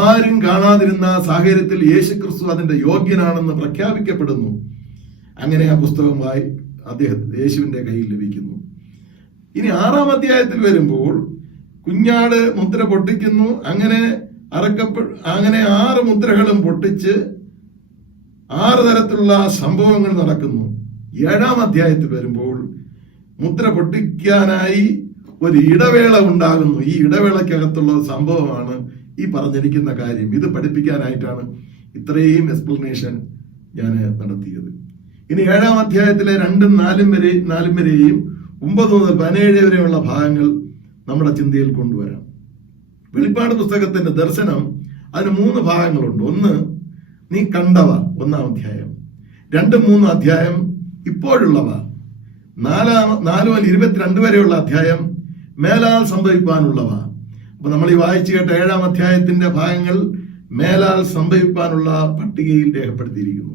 ആരും കാണാതിരുന്ന സാഹചര്യത്തിൽ യേശുക്രിസ്തു അതിന്റെ യോഗ്യനാണെന്ന് പ്രഖ്യാപിക്കപ്പെടുന്നു. അങ്ങനെ ആ പുസ്തകം യേശുവിന്റെ കയ്യിൽ ലഭിക്കുന്നു. ഇനി 6-ാം അധ്യായത്തിൽ വരുമ്പോൾ കുഞ്ഞാട് മുദ്ര പൊട്ടിക്കുന്നു. അങ്ങനെ 6 മുദ്രകളും പൊട്ടിച്ച് 6 തരത്തിലുള്ള സംഭവങ്ങൾ നടക്കുന്നു. 7-ാം അധ്യായത്തിൽ വരുമ്പോൾ മുദ്ര പൊട്ടിക്കാനായി ഒരു ഇടവേള ഉണ്ടാകുന്നു. ഈ ഇടവേളയ്ക്കകത്തുള്ള സംഭവമാണ് ഈ പറഞ്ഞിരിക്കുന്ന കാര്യം. ഇത് പഠിപ്പിക്കാനായിട്ടാണ് ഇത്രയും എക്സ്പ്ലനേഷൻ ഞാൻ നടത്തിയത്. ഇനി 7-ാം അധ്യായത്തിലെ 2ഉം 4ഉം വരെയും 9 മുതൽ 17 വരെയുള്ള ഭാഗങ്ങൾ നമ്മുടെ ചിന്തയിൽ കൊണ്ടുവരാം. വെളിപ്പാട് പുസ്തകത്തിന്റെ ദർശനം അതിന് 3 ഭാഗങ്ങളുണ്ട്. 1 നീ കണ്ടവ, 1-ാം അധ്യായം. 2ഉം 3ഉം അധ്യായം ഇപ്പോഴുള്ളവ. 4 മുതൽ 22 വരെയുള്ള അധ്യായം മേലാൽ സംഭവിക്കാനുള്ളവ. അപ്പൊ നമ്മൾ ഈ വായിച്ചു കേട്ട 7-ാം അധ്യായത്തിന്റെ ഭാഗങ്ങൾ മേലാൽ സംഭവിക്കാനുള്ള പട്ടികയിൽ രേഖപ്പെടുത്തിയിരിക്കുന്നു.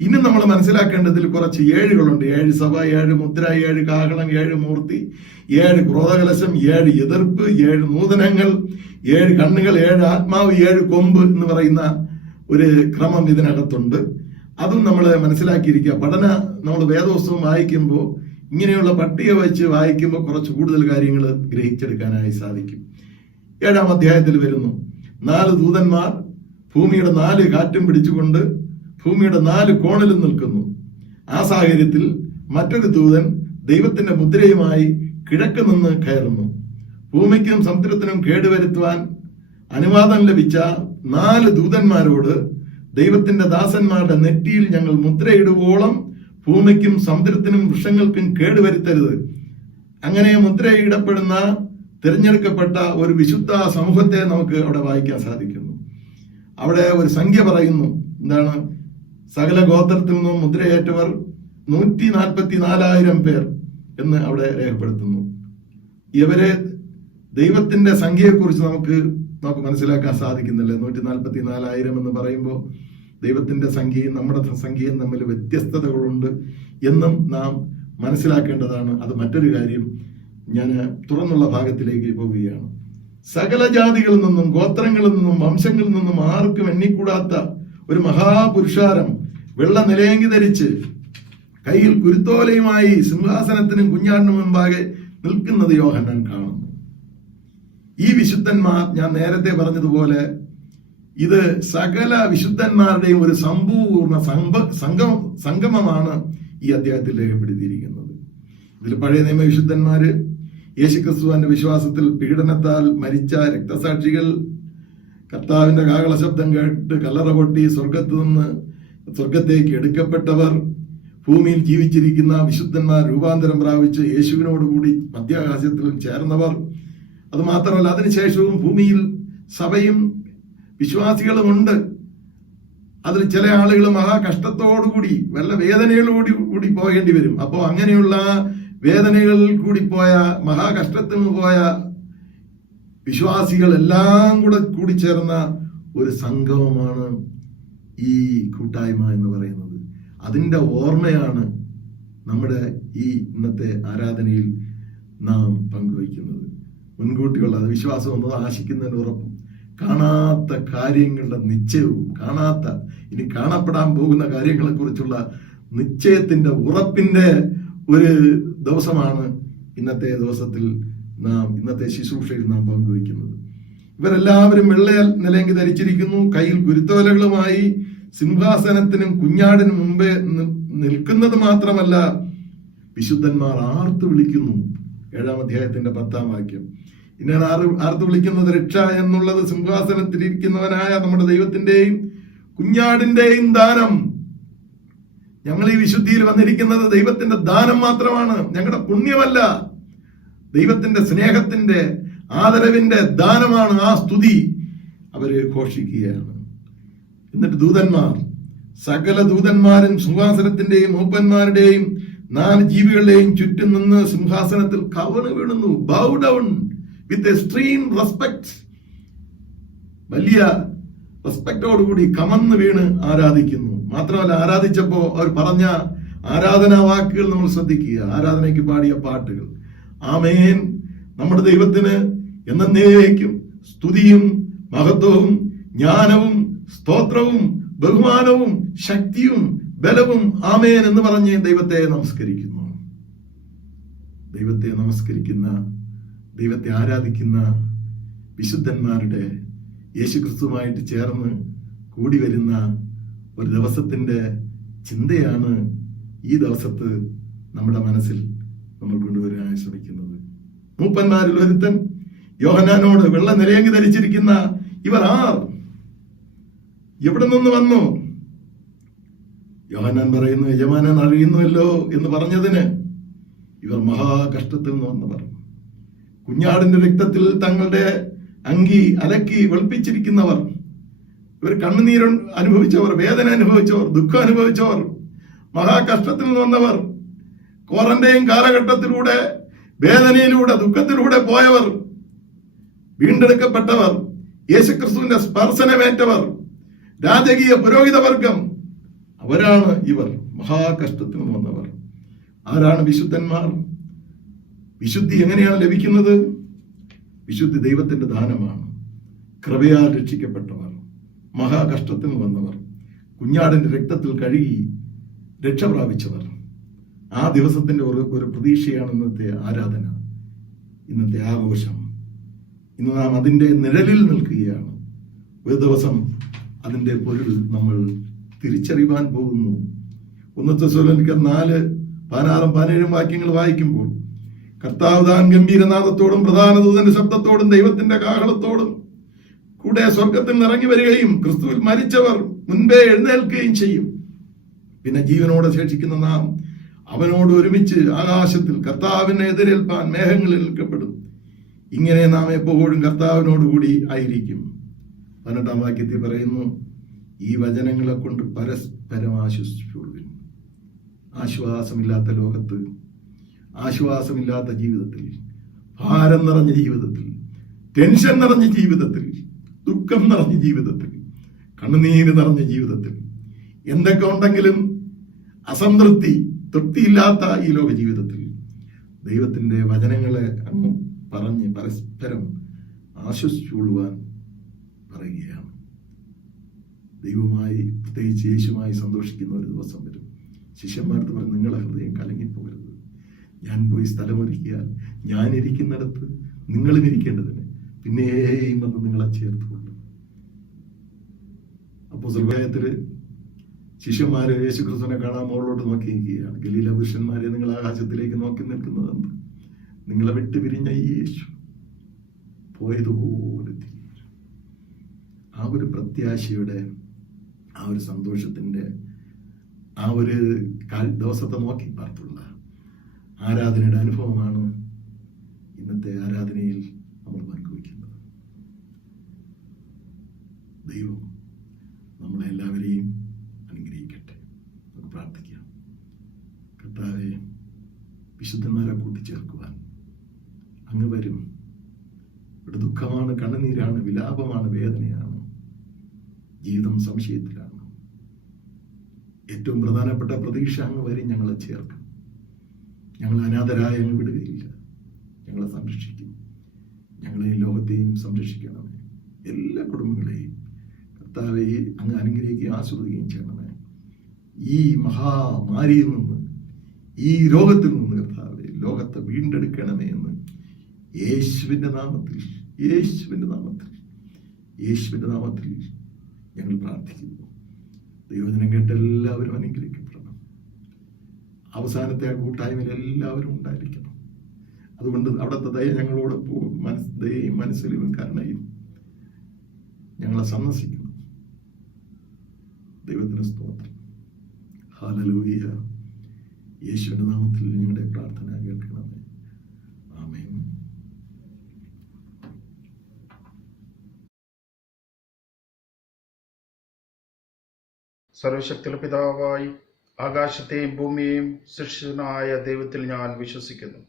ഇനി നമ്മൾ മനസ്സിലാക്കേണ്ടതിൽ കുറച്ച് 7കളുണ്ട്. 7 സഭ, 7 മുദ്ര, 7 കാഹളം, 7 മൂർത്തി, 7 ക്രോധകലശം, 7 എതിർപ്പ്, 7 നൂതനങ്ങൾ, 7 കണ്ണുകൾ, 7 ആത്മാവ്, 7 കൊമ്പ് എന്ന് പറയുന്ന ഒരു ക്രമം ഇതിനകത്തുണ്ട്. അതും നമ്മൾ മനസ്സിലാക്കിയിരിക്കുക. നമ്മൾ വേദപുസ്തകം വായിക്കുമ്പോൾ ഇങ്ങനെയുള്ള പട്ടിക വെച്ച് വായിക്കുമ്പോൾ കുറച്ച് കൂടുതൽ കാര്യങ്ങൾ ഗ്രഹിച്ചെടുക്കാനായി സാധിക്കും. 7-ാം അധ്യായത്തിൽ വരുന്നു, 4 ദൂതന്മാർ ഭൂമിയുടെ 4 കാറ്റും പിടിച്ചുകൊണ്ട് ഭൂമിയുടെ 4 കോണിലും നിൽക്കുന്നു. ആ സാഹചര്യത്തിൽ മറ്റൊരു ദൂതൻ ദൈവത്തിന്റെ മുദ്രയുമായി കിഴക്ക് നിന്ന് കയറുന്നു. ഭൂമിക്കും സമുദ്രത്തിനും കേടുവരുത്തുവാൻ അനുവാദം ലഭിച്ച 4 ദൂതന്മാരോട് ദൈവത്തിന്റെ ദാസന്മാരുടെ നെറ്റിയിൽ ഞങ്ങൾ മുദ്രയിടുവോളം ഭൂമിക്കും സമുദ്രത്തിനും വൃക്ഷങ്ങൾക്കും കേടുവരുത്തരുത്. അങ്ങനെ മുദ്രയിടപ്പെടുന്ന തിരഞ്ഞെടുക്കപ്പെട്ട ഒരു വിശുദ്ധ സമൂഹത്തെ നമുക്ക് അവിടെ വായിക്കാൻ സാധിക്കുന്നു. അവിടെ ഒരു സംഖ്യ പറയുന്നു. എന്താണ്? സകല ഗോത്രത്തിൽ നിന്നും മുദ്രയേറ്റവർ 144,000 പേർ എന്ന് അവിടെ രേഖപ്പെടുത്തുന്നു. ഇവരെ ദൈവത്തിന്റെ സംഖ്യയെക്കുറിച്ച് നമുക്ക് മനസ്സിലാക്കാൻ സാധിക്കുന്നില്ല. 144,000 എന്ന് പറയുമ്പോൾ ദൈവത്തിന്റെ സംഖ്യയും നമ്മുടെ സംഖ്യയും തമ്മിൽ വ്യത്യസ്തതകളുണ്ട് എന്നും നാം മനസ്സിലാക്കേണ്ടതാണ്. അത് മറ്റൊരു കാര്യം. ഞാൻ തുറന്നുള്ള ഭാഗത്തിലേക്ക് പോവുകയാണ്. സകല ജാതികളിൽ നിന്നും ഗോത്രങ്ങളിൽ നിന്നും വംശങ്ങളിൽ നിന്നും ആർക്കും എണ്ണിക്കൂടാത്ത ഒരു മഹാപുരുഷാരം വെള്ള നിലയങ്കി ധരിച്ച് കയ്യിൽ കുരുത്തോലയുമായി സിംഹാസനത്തിനും കുഞ്ഞാടിനും മുമ്പാകെ നിൽക്കുന്നത് യോഹന്നാൻ കാണുന്നു. ഈ വിശുദ്ധന്മാർ, ഞാൻ നേരത്തെ പറഞ്ഞതുപോലെ, ഇത് സകല വിശുദ്ധന്മാരുടെയും ഒരു സമ്പൂർണ്ണ സംഗമമാണ് ഈ അധ്യായത്തിൽ രേഖപ്പെടുത്തിയിരിക്കുന്നത്. ഇതിൽ പഴയ നിയമ വിശുദ്ധന്മാര്, യേശുക്രിസ്തുവിന്റെ വിശ്വാസത്തിൽ പീഡനത്താൽ മരിച്ച രക്തസാക്ഷികൾ, കർത്താവിന്റെ കാഹള ശബ്ദം കേട്ട് കല്ലറ പൊട്ടി സ്വർഗത്തേക്ക് എടുക്കപ്പെട്ടവർ, ഭൂമിയിൽ ജീവിച്ചിരിക്കുന്ന വിശുദ്ധന്മാർ രൂപാന്തരം പ്രാപിച്ച് യേശുവിനോടുകൂടി മധ്യാകാശത്തിൽ ചേർന്നവർ, അത് മാത്രമല്ല അതിനുശേഷവും ഭൂമിയിൽ സഭയും വിശ്വാസികളുമുണ്ട്. അതിൽ ചില ആളുകൾ മഹാകഷ്ടത്തോടുകൂടി വല്ല വേദനകളോടുകൂടി പോകേണ്ടി വരും. അപ്പോൾ അങ്ങനെയുള്ള വേദനകളിൽ കൂടി പോയ, മഹാകഷ്ടത്തിൽ പോയ വിശ്വാസികൾ എല്ലാം കൂടി ചേർന്ന ഒരു സംഗമമാണ് ഈ കൂട്ടായ്മ എന്ന് പറയുന്നത്. അതിന്റെ ഓർമ്മയാണ് നമ്മുടെ ഈ ഇന്നത്തെ ആരാധനയിൽ നാം പങ്കുവയ്ക്കുന്നത്. മുൻകൂട്ടിയുള്ള അത് വിശ്വാസം എന്നത് ആശിക്കുന്നതിന് ഉറപ്പും, കാണാത്ത കാര്യങ്ങളുടെ നിശ്ചയവും, ഇനി കാണപ്പെടാൻ പോകുന്ന കാര്യങ്ങളെ കുറിച്ചുള്ള നിശ്ചയത്തിന്റെ ഉറപ്പിന്റെ ഒരു ദിവസമാണ് ഇന്നത്തെ ദിവസത്തിൽ ഇന്നത്തെ ശുശ്രൂഷയിൽ നാം പങ്കുവയ്ക്കുന്നത്. ഇവരെല്ലാവരും വെള്ള നിലയങ്കി ധരിച്ചിരിക്കുന്നു. കയ്യിൽ കുരുത്തോലകളുമായി സിംഹാസനത്തിനും കുഞ്ഞാടിനും മുമ്പേ നിൽക്കുന്നത് മാത്രമല്ല, വിശുദ്ധന്മാർ ആർത്തു വിളിക്കുന്നു. 7-ാം അധ്യായത്തിന്റെ 10-ാം വാക്യം. ഇന്നാണ് ആർത്തു വിളിക്കുന്നത്. രക്ഷ എന്നുള്ളത് സിംഹാസനത്തിലിരിക്കുന്നവനായ നമ്മുടെ ദൈവത്തിന്റെയും കുഞ്ഞാടിന്റെയും ദാനം. ഞങ്ങൾ ഈ വിശുദ്ധിയിൽ വന്നിരിക്കുന്നത് ദൈവത്തിന്റെ ദാനം മാത്രമാണ്, ഞങ്ങളുടെ പുണ്യമല്ല. ദൈവത്തിന്റെ സ്നേഹത്തിന്റെ ആദരവിന്റെ ദാനമാണ്. ആ സ്തുതി അവര് ഘോഷിക്കുകയാണ്. എന്നിട്ട് ദൂതന്മാർ, സകല ദൂതന്മാരും സിംഹാസനത്തിന്റെയും മൂപ്പന്മാരുടെയും 4 ജീവികളുടെയും ചുറ്റും നിന്ന് സിംഹാസനത്തിൽ കവണ് വീഴുന്നു. Bow down with extreme respect. വലിയ റെസ്പെക്റ്റോടുകൂടി കമന്ന് വീണ് ആരാധിക്കുന്നു. മാത്രമല്ല, ആരാധിച്ചപ്പോ അവർ പറഞ്ഞ ആരാധനാ വാക്കുകൾ നമ്മൾ ശ്രദ്ധിക്കുക. ആരാധനയ്ക്ക് പാടിയ പാട്ടുകൾ. ആമേൻ, നമ്മുടെ ദൈവത്തിന് എന്നേക്കും സ്തുതിയും മഹത്വവും ജ്ഞാനവും സ്തോത്രവും ബഹുമാനവും ശക്തിയും ബലവും ആമേൻ എന്ന് പറഞ്ഞ് ദൈവത്തെ നമസ്കരിക്കുന്നു. ദൈവത്തെ നമസ്കരിക്കുന്ന, ദൈവത്തെ ആരാധിക്കുന്ന വിശുദ്ധന്മാരുടെ യേശുക്രിസ്തുവുമായിട്ട് ചേർന്ന് കൂടി വരുന്ന ഒരു ദിവസത്തിന്റെ ചിന്തയാണ് ഈ ദിവസത്ത് നമ്മുടെ മനസ്സിൽ നമ്മൾ കൊണ്ടുവരാനായി ശ്രമിക്കുന്നത്. മൂപ്പന്മാരിൽ ഒരുത്തൻ യോഹന്നാനോട്, വെള്ള നിലയങ്കി ധരിച്ചിരിക്കുന്ന ഇവർ ആർ, എവിടെ നിന്ന് വന്നു? യോഹന്നാൻ പറയുന്നു, യജമാനൻ അറിയുന്നുവല്ലോ എന്ന് പറഞ്ഞതിന്, ഇവർ മഹാകഷ്ടത്തിൽ നിന്ന് വന്നവർ, കുഞ്ഞാടിന്റെ രക്തത്തിൽ തങ്ങളുടെ അങ്കി അലക്കി വെളുപ്പിച്ചിരിക്കുന്നവർ, ഇവർ കണ്ണുനീര് അനുഭവിച്ചവർ, വേദന അനുഭവിച്ചവർ, ദുഃഖം അനുഭവിച്ചവർ, മഹാകഷ്ടത്തിൽ നിന്ന് വന്നവർ, ക്വാറന്റൈൻ യേശുക്രിസ്തുവിന്റെ സ്പർശനമേറ്റവർ, രാജകീയ പുരോഹിതവർഗം, അവരാണ് ഇവർ. മഹാകഷ്ടത്തിൽ വന്നവർ. ആരാണ് വിശുദ്ധന്മാർ? വിശുദ്ധി എങ്ങനെയാണ് ലഭിക്കുന്നത്? വിശുദ്ധി ദൈവത്തിന്റെ ദാനമാണ്. കൃപയാൽ രക്ഷിക്കപ്പെട്ടവർ, മഹാകഷ്ടത്തിൽ വന്നവർ, കുഞ്ഞാടിന്റെ രക്തത്തിൽ കഴുകി രക്ഷ പ്രാപിച്ചവർ. ആ ദിവസത്തിന്റെ ഒരു പ്രതീക്ഷയാണ് ഇന്നത്തെ ആരാധന, ഇന്നത്തെ ആഘോഷം. ഇന്ന് നാം അതിന്റെ നിഴലിൽ നിൽക്കുകയാണ്. ഒരു ദിവസം അതിന്റെ പൊരുൾ നമ്മൾ തിരിച്ചറിയുവാൻ പോകുന്നു. 1 തെസ്സലോനിക്കർ 4:16-17 വാക്യങ്ങൾ വായിക്കുമ്പോൾ, കർത്താവ് താൻ ഗംഭീരനാദത്തോടും പ്രധാന ദൂതന്റെ ശബ്ദത്തോടും ദൈവത്തിന്റെ കാഹളത്തോടും കൂടെ സ്വർഗത്തിൽ നിറങ്ങി വരികയും ക്രിസ്തുവിൽ മരിച്ചവർ മുൻപേ എഴുന്നേൽക്കുകയും ചെയ്യും. പിന്നെ ജീവനോടെ ശേഷിക്കുന്ന നാം അവനോട് ഒരുമിച്ച് ആകാശത്തിൽ കർത്താവിനെ എതിരേൽപ്പാൻ മേഘങ്ങളിൽ നിൽക്കപ്പെടും. ഇങ്ങനെ നാം എപ്പോഴും കർത്താവിനോടുകൂടി ആയിരിക്കും. 18-ാം വാക്യത്തിൽ പറയുന്നു, ഈ വചനങ്ങളെ കൊണ്ട് പരസ്പരം ആശ്വസിച്ചുകൊള്ളുവിൻ. ആശ്വാസമില്ലാത്ത ലോകത്ത്, ആശ്വാസമില്ലാത്ത ജീവിതത്തിൽ, ഭാരം നിറഞ്ഞ ജീവിതത്തിൽ, ടെൻഷൻ നിറഞ്ഞ ജീവിതത്തിൽ, ദുഃഖം നിറഞ്ഞ ജീവിതത്തിൽ, കണ്ണുനീര് നിറഞ്ഞ ജീവിതത്തിൽ, എന്തൊക്കെ ഉണ്ടെങ്കിലും അസംതൃപ്തി, തൃപ്തിയില്ലാത്ത ഈ ലോക ജീവിതത്തിൽ ദൈവത്തിന്റെ വചനങ്ങളെ അങ്ങ് പറഞ്ഞ് പരസ്പരം ആശ്വസിച്ചുകൊള്ളുവാൻ പറയുകയാണ്. ദൈവമായി, പ്രത്യേകിച്ച് യേശുമായി സന്തോഷിക്കുന്ന ഒരു ദിവസം വരും. ശിഷ്യന്മാർക്ക് പറഞ്ഞു, നിങ്ങളെ ഹൃദയം കലങ്ങിപ്പോകരുത്. ഞാൻ പോയി സ്ഥലമൊരുക്കിയാൽ ഞാൻ ഇരിക്കുന്നിടത്ത് നിങ്ങളും ഇരിക്കേണ്ടതിന് പിന്നെയും വന്ന് നിങ്ങളെ ചേർത്തുകൊള്ളും. അപ്പോസ്തലപ്രയത്തില് ശിഷ്യന്മാര് യേശുക്രിസ്തുവിനെ കാണാൻ മുകളിലോട്ട് നോക്കി നിൽക്കുകയാണ്. ഗലീല പുരുഷന്മാരെ, നിങ്ങൾ ആകാശത്തിലേക്ക് നോക്കി നിൽക്കുന്നതെന്ത്? നിങ്ങളെ വിട്ട് പിരിഞ്ഞ ഈ യേശു പോയതുപോലെ തിരിച്ചു. ആ ഒരു പ്രത്യാശയുടെ, ആ ഒരു സന്തോഷത്തിന്റെ, ആ ഒരു ദിവസത്തെ നോക്കി പാർത്തുള്ള ആരാധനയുടെ അനുഭവമാണ് ഇന്നത്തെ ആരാധനയിൽ നമ്മൾ പങ്കുവയ്ക്കുന്നത്. ദൈവം നമ്മളെല്ലാവരെയും അനുഗ്രഹിക്കട്ടെ. നമുക്ക് പ്രാർത്ഥിക്കാം. കർത്താവെ, വിശുദ്ധന്മാരെ കൂട്ടിച്ചേർക്കുവാൻ അങ്ങ് വരും. ഇവിടെ ദുഃഖമാണ്, കണ്ണുനീരാണ്, വിലാപമാണ്, വേദനയാണ്, ജീവിതം സംശയത്തിലാണ്. ഏറ്റവും പ്രധാനപ്പെട്ട പ്രതീക്ഷ അങ്ങ് വരും, ഞങ്ങളെ ചേർക്കും. ഞങ്ങൾ അനാഥരായ അങ്ങ് വിടുകയില്ല, ഞങ്ങളെ സംരക്ഷിക്കും. ഞങ്ങളെയും ലോകത്തെയും സംരക്ഷിക്കണമേ. എല്ലാ കുടുംബങ്ങളെയും കർത്താവെ അങ്ങ് അനുഗ്രഹിക്കുകയും ആസ്വദിക്കുകയും ചെയ്യണമേ. ഈ മഹാമാരിയിൽ നിന്ന്, ഈ രോഗത്തിൽ നിന്ന് കർത്താവെ ലോകത്തെ വീണ്ടെടുക്കണമേ എന്ന് യേശുവിന്റെ നാമത്തിൽ, യേശുവിന്റെ നാമത്തിൽ, യേശുവിന്റെ നാമത്തിൽ ഞങ്ങൾ പ്രാർത്ഥിക്കുന്നു. ദൈവദിനം കേട്ട് എല്ലാവരും അനുഗ്രഹിക്കപ്പെടണം. അവസാനത്തെ ആ കൂട്ടായ്മയിൽ എല്ലാവരും ഉണ്ടായിരിക്കണം. അതുകൊണ്ട് അവിടുത്തെ ദയ ഞങ്ങളോട് ദയയും മനസ്സിലും കരുണയും ഞങ്ങളെ സന്ദർശിക്കുന്നു. ദൈവത്തിന് സ്തോത്രം. ഹല്ലേലൂയ. യേശുവിന്റെ നാമത്തിൽ ഞങ്ങളുടെ പ്രാർത്ഥന കേൾക്കണമേ. ആമേൻ. സർവശക്തിയുള്ള പിതാവായി ആകാശത്തെയും ഭൂമിയെയും സൃഷ്ടിച്ചനായ ദൈവത്തിൽ ഞാൻ വിശ്വസിക്കുന്നു.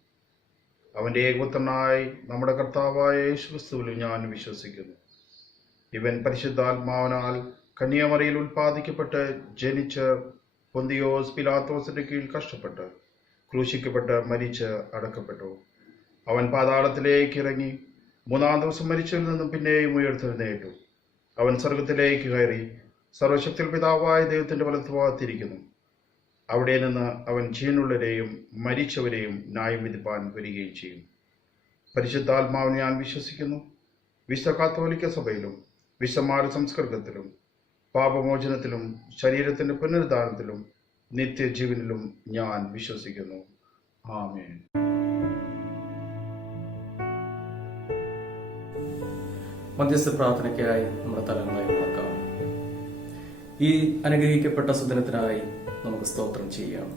അവന്റെ ഏകപുത്രനായി നമ്മുടെ കർത്താവായ യേശുക്രിസ്തുവിൽ ഞാൻ വിശ്വസിക്കുന്നു. ഇവൻ പരിശുദ്ധാത്മാവിനാൽ കന്യാമറിയിൽ ഉൽപ്പാദിക്കപ്പെട്ട് ജനിച്ച് പൊന്തിയോസ് പിലാത്തോസിന്റെ കീഴിൽ കഷ്ടപ്പെട്ട് ക്രൂശിക്കപ്പെട്ട് മരിച്ച് അടക്കപ്പെട്ടു. അവൻ പാതാളത്തിലേക്ക് ഇറങ്ങി 3-ാം ദിവസം മരിച്ചതിൽ നിന്നും പിന്നെയും ഉയർത്തെഴുന്നേറ്റു. അവൻ സ്വർഗത്തിലേക്ക് കയറി സർവശക്തിയുള്ള പിതാവായ ദൈവത്തിന്റെ വലത്തുഭാഗത്തിരിക്കുന്നു. അവിടെ നിന്ന് അവൻ ജീവനുള്ളവരെയും മരിച്ചവരെയും ന്യായം വിധിപ്പാൻ വരികയും ചെയ്യും. പരിശുദ്ധാത്മാവിനെ ഞാൻ വിശ്വസിക്കുന്നു. വിശുദ്ധ കത്തോലിക്ക സഭയിലും വിശുദ്ധ സംസ്കൃതത്തിലും പാപമോചനത്തിലും ശരീരത്തിന്റെ പുനരുദ്ധാനത്തിലും നിത്യജീവനിലും ഞാൻ വിശ്വസിക്കുന്നു. ആമേൻ. മധ്യസ്ഥ പ്രാർത്ഥനയ്ക്കായി നമ്മുടെ തലങ്ങളായി മുടക്കാം. ഈ അനുഗ്രഹിക്കപ്പെട്ട സുദിനത്തിനായി നമുക്ക് സ്തോത്രം ചെയ്യാം.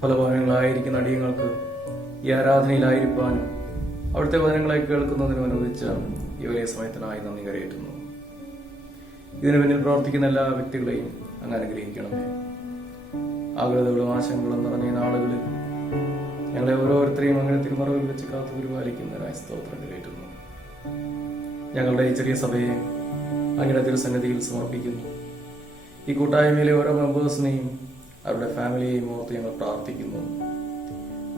പല ഭവനങ്ങളായിരിക്കുന്ന അടിയങ്ങൾക്ക് ഈ ആരാധനയിലായിരിക്കാനും അവിടുത്തെ വചനങ്ങളെ കേൾക്കുന്നതിനും അനുവദിച്ച ഈ വലിയ സമയത്തിനായി നന്ദി കരയേറ്റുന്നു. ഇതിനു പിന്നിൽ പ്രവർത്തിക്കുന്ന എല്ലാ വ്യക്തികളെയും അങ്ങ് അനുഗ്രഹിക്കണമേ. ആഗ്രഹങ്ങളും ആശങ്കകളും നിറഞ്ഞ നാളുകളിൽ ഞങ്ങളെ ഓരോരുത്തരെയും അങ്ങനെ തിരുമറവിൽ വെച്ച് കാത്തു പരിപാലിക്കുന്നതിനായി സ്തോത്രം കരയേറ്റുന്നു. ഞങ്ങളുടെ ഈ ചെറിയ സഭയെ അങ്ങയുടെ തിരുസന്നിധിയിൽ സമർപ്പിക്കുന്നു. ഈ കൂട്ടായ്മയിലെ ഓരോ മെമ്പേഴ്സിനെയും അവരുടെ ഫാമിലിയെയും ഓർത്ത് ഞങ്ങൾ പ്രാർത്ഥിക്കുന്നു.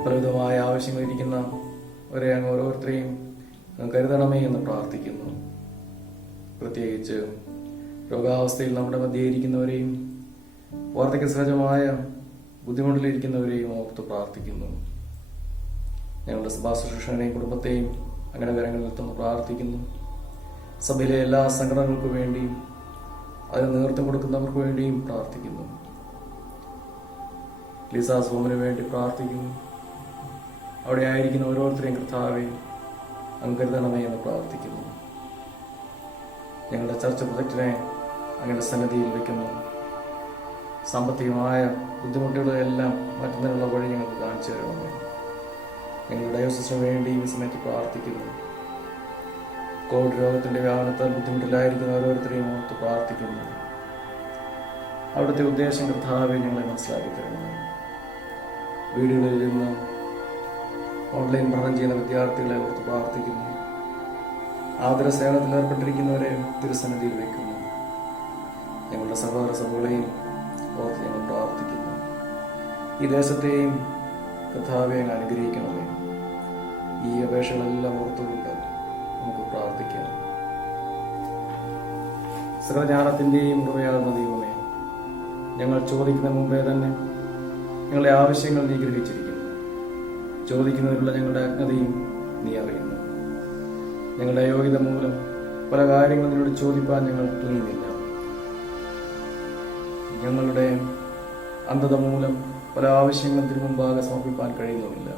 പലവിധമായ ആവശ്യങ്ങളിരിക്കുന്ന അവരെ അങ്ങ് ഓരോരുത്തരെയും കരുതണമേ എന്ന് പ്രാർത്ഥിക്കുന്നു. പ്രത്യേകിച്ച് രോഗാവസ്ഥയിൽ നമ്മുടെ മധ്യേ ഇരിക്കുന്നവരെയും വാർദ്ധക്യ സഹജമായ ബുദ്ധിമുട്ടിലിരിക്കുന്നവരെയും ഓർത്ത് പ്രാർത്ഥിക്കുന്നു. ഞങ്ങളുടെ സഭാശുശ്രൂഷകനെയും കുടുംബത്തെയും അങ്ങനെ കരങ്ങളിൽ നിന്ന് പ്രാർത്ഥിക്കുന്നു. സഭയിലെ എല്ലാ സംഘടനകൾക്കു വേണ്ടിയും അതിന് നേതൃത്വം കൊടുക്കുന്നവർക്ക് വേണ്ടിയും പ്രാർത്ഥിക്കുന്നു. ലിസാസ് ഹോമിന് വേണ്ടി പ്രാർത്ഥിക്കുന്നു. അവിടെ ആയിരിക്കുന്ന ഓരോരുത്തരെയും കർത്താവെ അങ്ങ് കരുതണമേ എന്ന് പ്രാർത്ഥിക്കുന്നു. ഞങ്ങളുടെ ചർച്ച പ്രൊജക്റ്റിനെ അങ്ങയുടെ സന്നിധിയിൽ വയ്ക്കുന്നു. സാമ്പത്തികമായ ബുദ്ധിമുട്ടുകളെല്ലാം മാറ്റുന്നതിനുള്ള വഴി ഞങ്ങൾക്ക് കാണിച്ചു തരണമേ. ഞങ്ങളുടെ ഡയോസിസിന് വേണ്ടി ഈ സമയത്ത് പ്രാർത്ഥിക്കുന്നു. കോവിഡ് രോഗത്തിന്റെ വ്യാപനത്താൽ ബുദ്ധിമുട്ടിലായിരിക്കുന്ന ഓരോരുത്തരെയും ഓർത്ത് പ്രാർത്ഥിക്കുന്നു. അവിടുത്തെ ഉദ്ദേശം കർത്താവെ ഞങ്ങളെ മനസ്സിലാക്കി തരണമേ. വീടുകളിൽ നിന്ന് ഓൺലൈൻ പഠനം ചെയ്യുന്ന വിദ്യാർത്ഥികളെ ഓർത്ത് പ്രാർത്ഥിക്കുന്നു. ആതുര സേവനത്തിൽ ഏർപ്പെട്ടിരിക്കുന്നവരെ തിരുസന്നിധിയിൽ വയ്ക്കുന്നു. ഞങ്ങളുടെ സഹോദര സഭകളെയും ഓർത്ത് ഞങ്ങൾ പ്രാർത്ഥിക്കുന്നു. ഈ ദേശത്തെയും കർത്താവെ അങ്ങ് അനുഗ്രഹിക്കണമേ. ഈ അപേക്ഷകളെല്ലാം ഓർത്തുകൊണ്ട് നമുക്ക് പ്രാർത്ഥിക്കാം. സർവജ്ഞാനത്തിന്റെയും കൃപയാകുന്ന ദൈവമേ, ഞങ്ങൾ ചോദിക്കുന്ന മുമ്പേ തന്നെ ഞങ്ങളുടെ ആവശ്യങ്ങൾ നീ ഗ്രഹിച്ചിരിക്കുന്നു. ചോദിക്കുന്നതിനുള്ള ഞങ്ങളുടെ അജ്ഞതയും നീ അറിയുന്നു. ഞങ്ങളുടെ അയോഗ്യത മൂലം പല കാര്യങ്ങളും നിന്നോട് ചോദിപ്പാൻ ഞങ്ങൾ തുനിയുന്നില്ല. ഞങ്ങളുടെ അന്ധത മൂലം പല ആവശ്യങ്ങളും തിരുമുമ്പാകെ സമർപ്പിക്കാൻ കഴിയുന്നുമില്ല.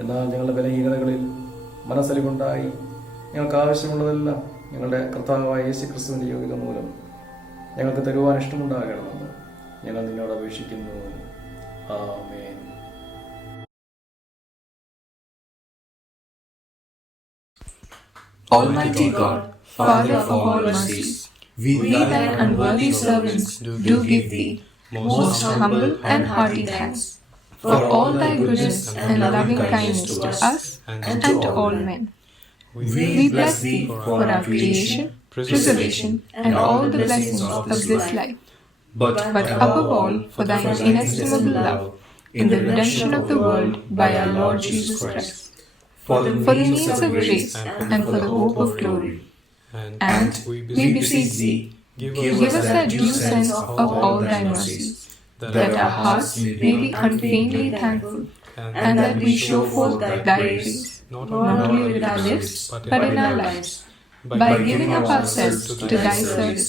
എന്നാൽ ഞങ്ങളുടെ ബലഹീനതകളിൽ മനസ്സലിവുണ്ടായി ഞങ്ങൾക്ക് ആവശ്യമുള്ളതെല്ലാം ഞങ്ങളുടെ കർത്താവായ യേശു ക്രിസ്തുവിന്റെ യോഗ്യത മൂലം ഞങ്ങൾക്ക് തരുവാൻ ഇഷ്ടമുണ്ടാകണമെന്ന് ഞങ്ങൾ നിന്നോട് അപേക്ഷിക്കുന്നു. ആമേൻ. Almighty God, Father of all mercies, we thy unworthy servants do give thee most humble and hearty thanks for all thy goodness and loving kindness to us and to all men. We bless thee for our creation, preservation, and all the blessings of this life, but above all for thine inestimable love in the redemption of the world by our Lord Jesus Christ, for the means of grace and for the hope of glory. And we beseech thee, give us that due sense of all thy mercies, that our hearts may be unfeignedly thankful, and that we show forth thy praise, not only with our lips, but in our lives, by giving up ourselves to thy service,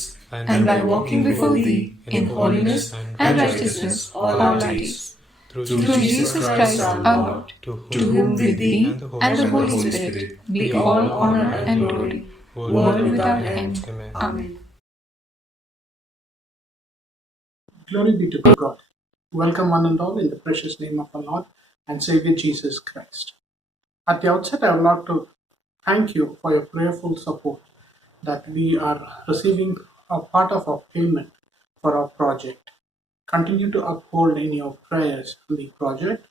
and by walking before thee in holiness and righteousness all our days. Through Jesus Christ our Lord, to whom with thee and the Holy Spirit be all honor and glory, world without end. Amen. Glory be to God. Welcome one and all in the precious name of our Lord and Savior Jesus Christ. At the outset, I would like to thank you for your prayerful support that we are receiving a part of our payment for our project. Continue to uphold in your prayers the project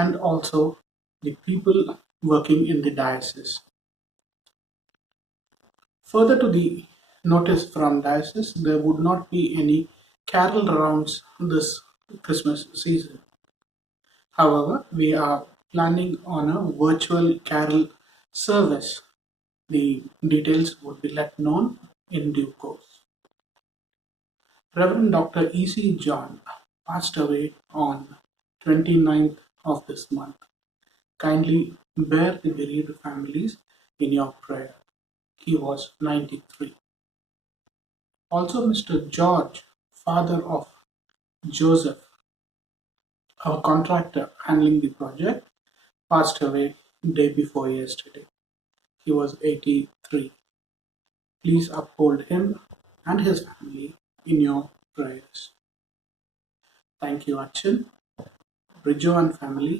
and also the people working in the diocese. Further to the notice from diocese, there would not be any carol rounds this Christmas season. However, we are planning on a virtual carol service. The details would be let known in due course. Reverend Dr. E.C. John passed away on 29th of this month. Kindly bear the bereaved families in your prayer. He was 93. Also, Mr. George, father of Joseph, our contractor handling the project, passed away day before yesterday. He was 83. Please uphold him and his family in your prayers. Thank you, Achin, Bridjo and family,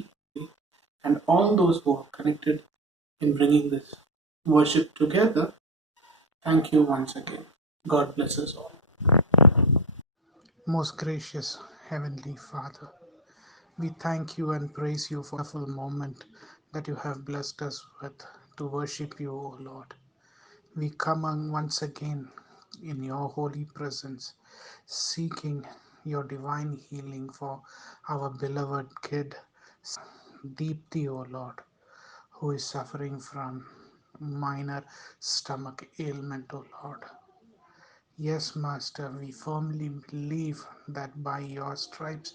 and all those who are connected in bringing this worship together. Thank you once again. God bless us all. Most gracious Heavenly Father, we thank you and praise you for the full moment that you have blessed us with to worship you, O Lord. we come once again in your holy presence, seeking your divine healing for our beloved kid, Deepthi, O Lord, who is suffering from minor stomach ailment, O Lord. Yes, Master, we firmly believe that by your stripes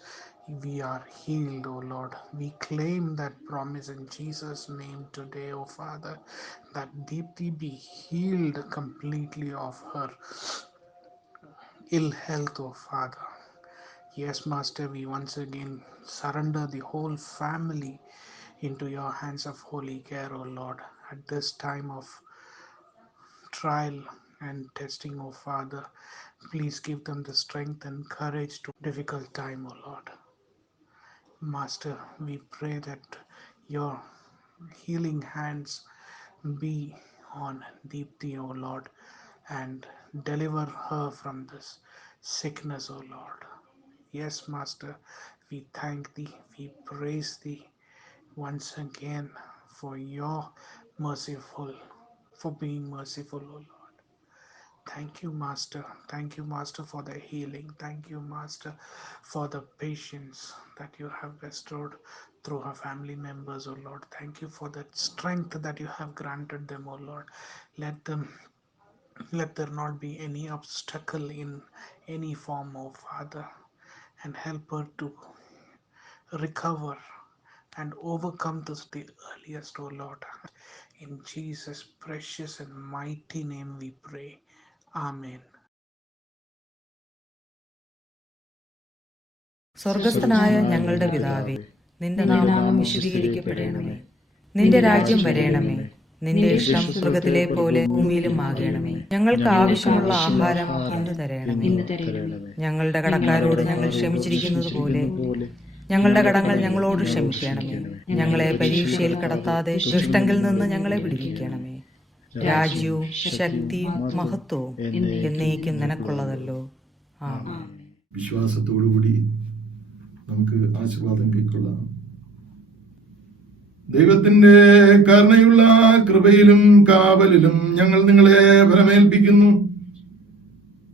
we are healed, O Lord. We claim that promise in Jesus' name today, O Father, that Deepthi be healed completely of her ill health, O Father. Yes, Master, we once again surrender the whole family into your hands of holy care, O Lord, at this time of trial and testing, O Father. Please give them the strength and courage to difficult time, O Lord. Master, we pray that your healing hands be on Deepthi, O Lord, and deliver her from this sickness, O Lord. Yes, Master, we thank thee, we praise thee once again for being merciful, O Lord. Thank you, Master. Thank you, Master, for the healing. Thank you, Master, for the patience that you have bestowed through her family members, O Lord. Thank you for that strength that you have granted them, O Lord. Let there not be any obstacle in any form, O Father, and help her to recover and overcome this the earliest, O Lord. In Jesus' precious and mighty name we pray. Amen. സ്വർഗസ്ഥനായ ഞങ്ങളുടെ പിതാവേ, നിന്റെ നാമം വിശുദ്ധീകരിക്കപ്പെടണമേ. നിന്റെ രാജ്യം വരേണമേ. നിന്റെ ഇഷ്ടം സ്വർഗത്തിലെ പോലെ ഭൂമിയിലും ആകണമേ. ഞങ്ങൾക്ക് ആവശ്യമുള്ള ആഹാരം ഇന്ന് തരണമേ. ഞങ്ങളുടെ കടക്കാരോട് ഞങ്ങൾ ക്ഷമിച്ചിരിക്കുന്നത് പോലെ ഞങ്ങളുടെ കടങ്ങൾ ഞങ്ങളോട് ക്ഷമിക്കണമേ. ഞങ്ങളെ പരീക്ഷയിൽ കടത്താതെ ദുഷ്ടങ്കിൽ നിന്ന് ഞങ്ങളെ വിടുവിക്കണമേ. രാജ്യവും ശക്തിയും മഹത്വവും എന്നേക്കും നിനക്കുള്ളതല്ലോ. ആമേൻ. വിശ്വാസത്തോടുകൂടി നമുക്ക് ആശീർവാദം കൈക്കൊള്ളാം. ദൈവത്തിന്റെ കരുണയുള്ള കൃപയിലും കാവലിലും ഞങ്ങൾ നിങ്ങളെ ഭരമേൽപ്പിക്കുന്നു.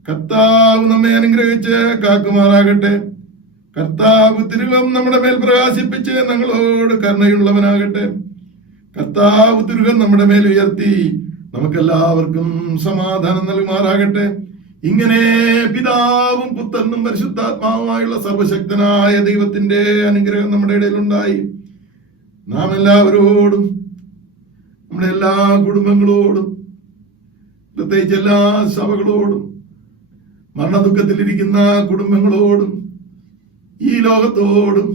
കർത്താവ് നമ്മെ അനുഗ്രഹിച്ച് കാക്കുമാറാകട്ടെ. കർത്താവ് തിരുകം നമ്മുടെ മേൽ പ്രകാശിപ്പിച്ച് ഞങ്ങളോട് കരുണയുള്ളവനാകട്ടെ. കർത്താവ് തിരുകം നമ്മുടെ മേൽ ഉയർത്തി നമുക്കെല്ലാവർക്കും സമാധാനം നൽകുമാറാകട്ടെ. ഇങ്ങനെ പിതാവും പുത്രനും പരിശുദ്ധാത്മാവുമായുള്ള സർവശക്തനായ ദൈവത്തിന്റെ അനുഗ്രഹം നമ്മുടെ ഇടയിലുണ്ടായി നാം എല്ലാവരോടും നമ്മുടെ എല്ലാ കുടുംബങ്ങളോടും പ്രത്യേകിച്ച് എല്ലാ സഭകളോടും മരണദുഃഖത്തിലിരിക്കുന്ന കുടുംബങ്ങളോടും ഈ ലോകത്തോടും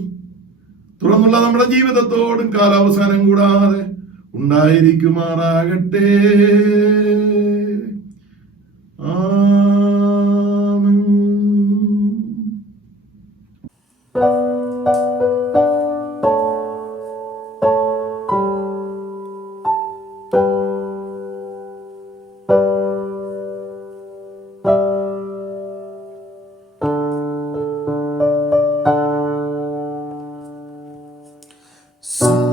തുടർന്നുള്ള നമ്മുടെ ജീവിതത്തോടും കാലാവസാനം കൂടാതെ ഉണ്ടായിരിക്കുമാറാകട്ടെ. ആമേൻ. So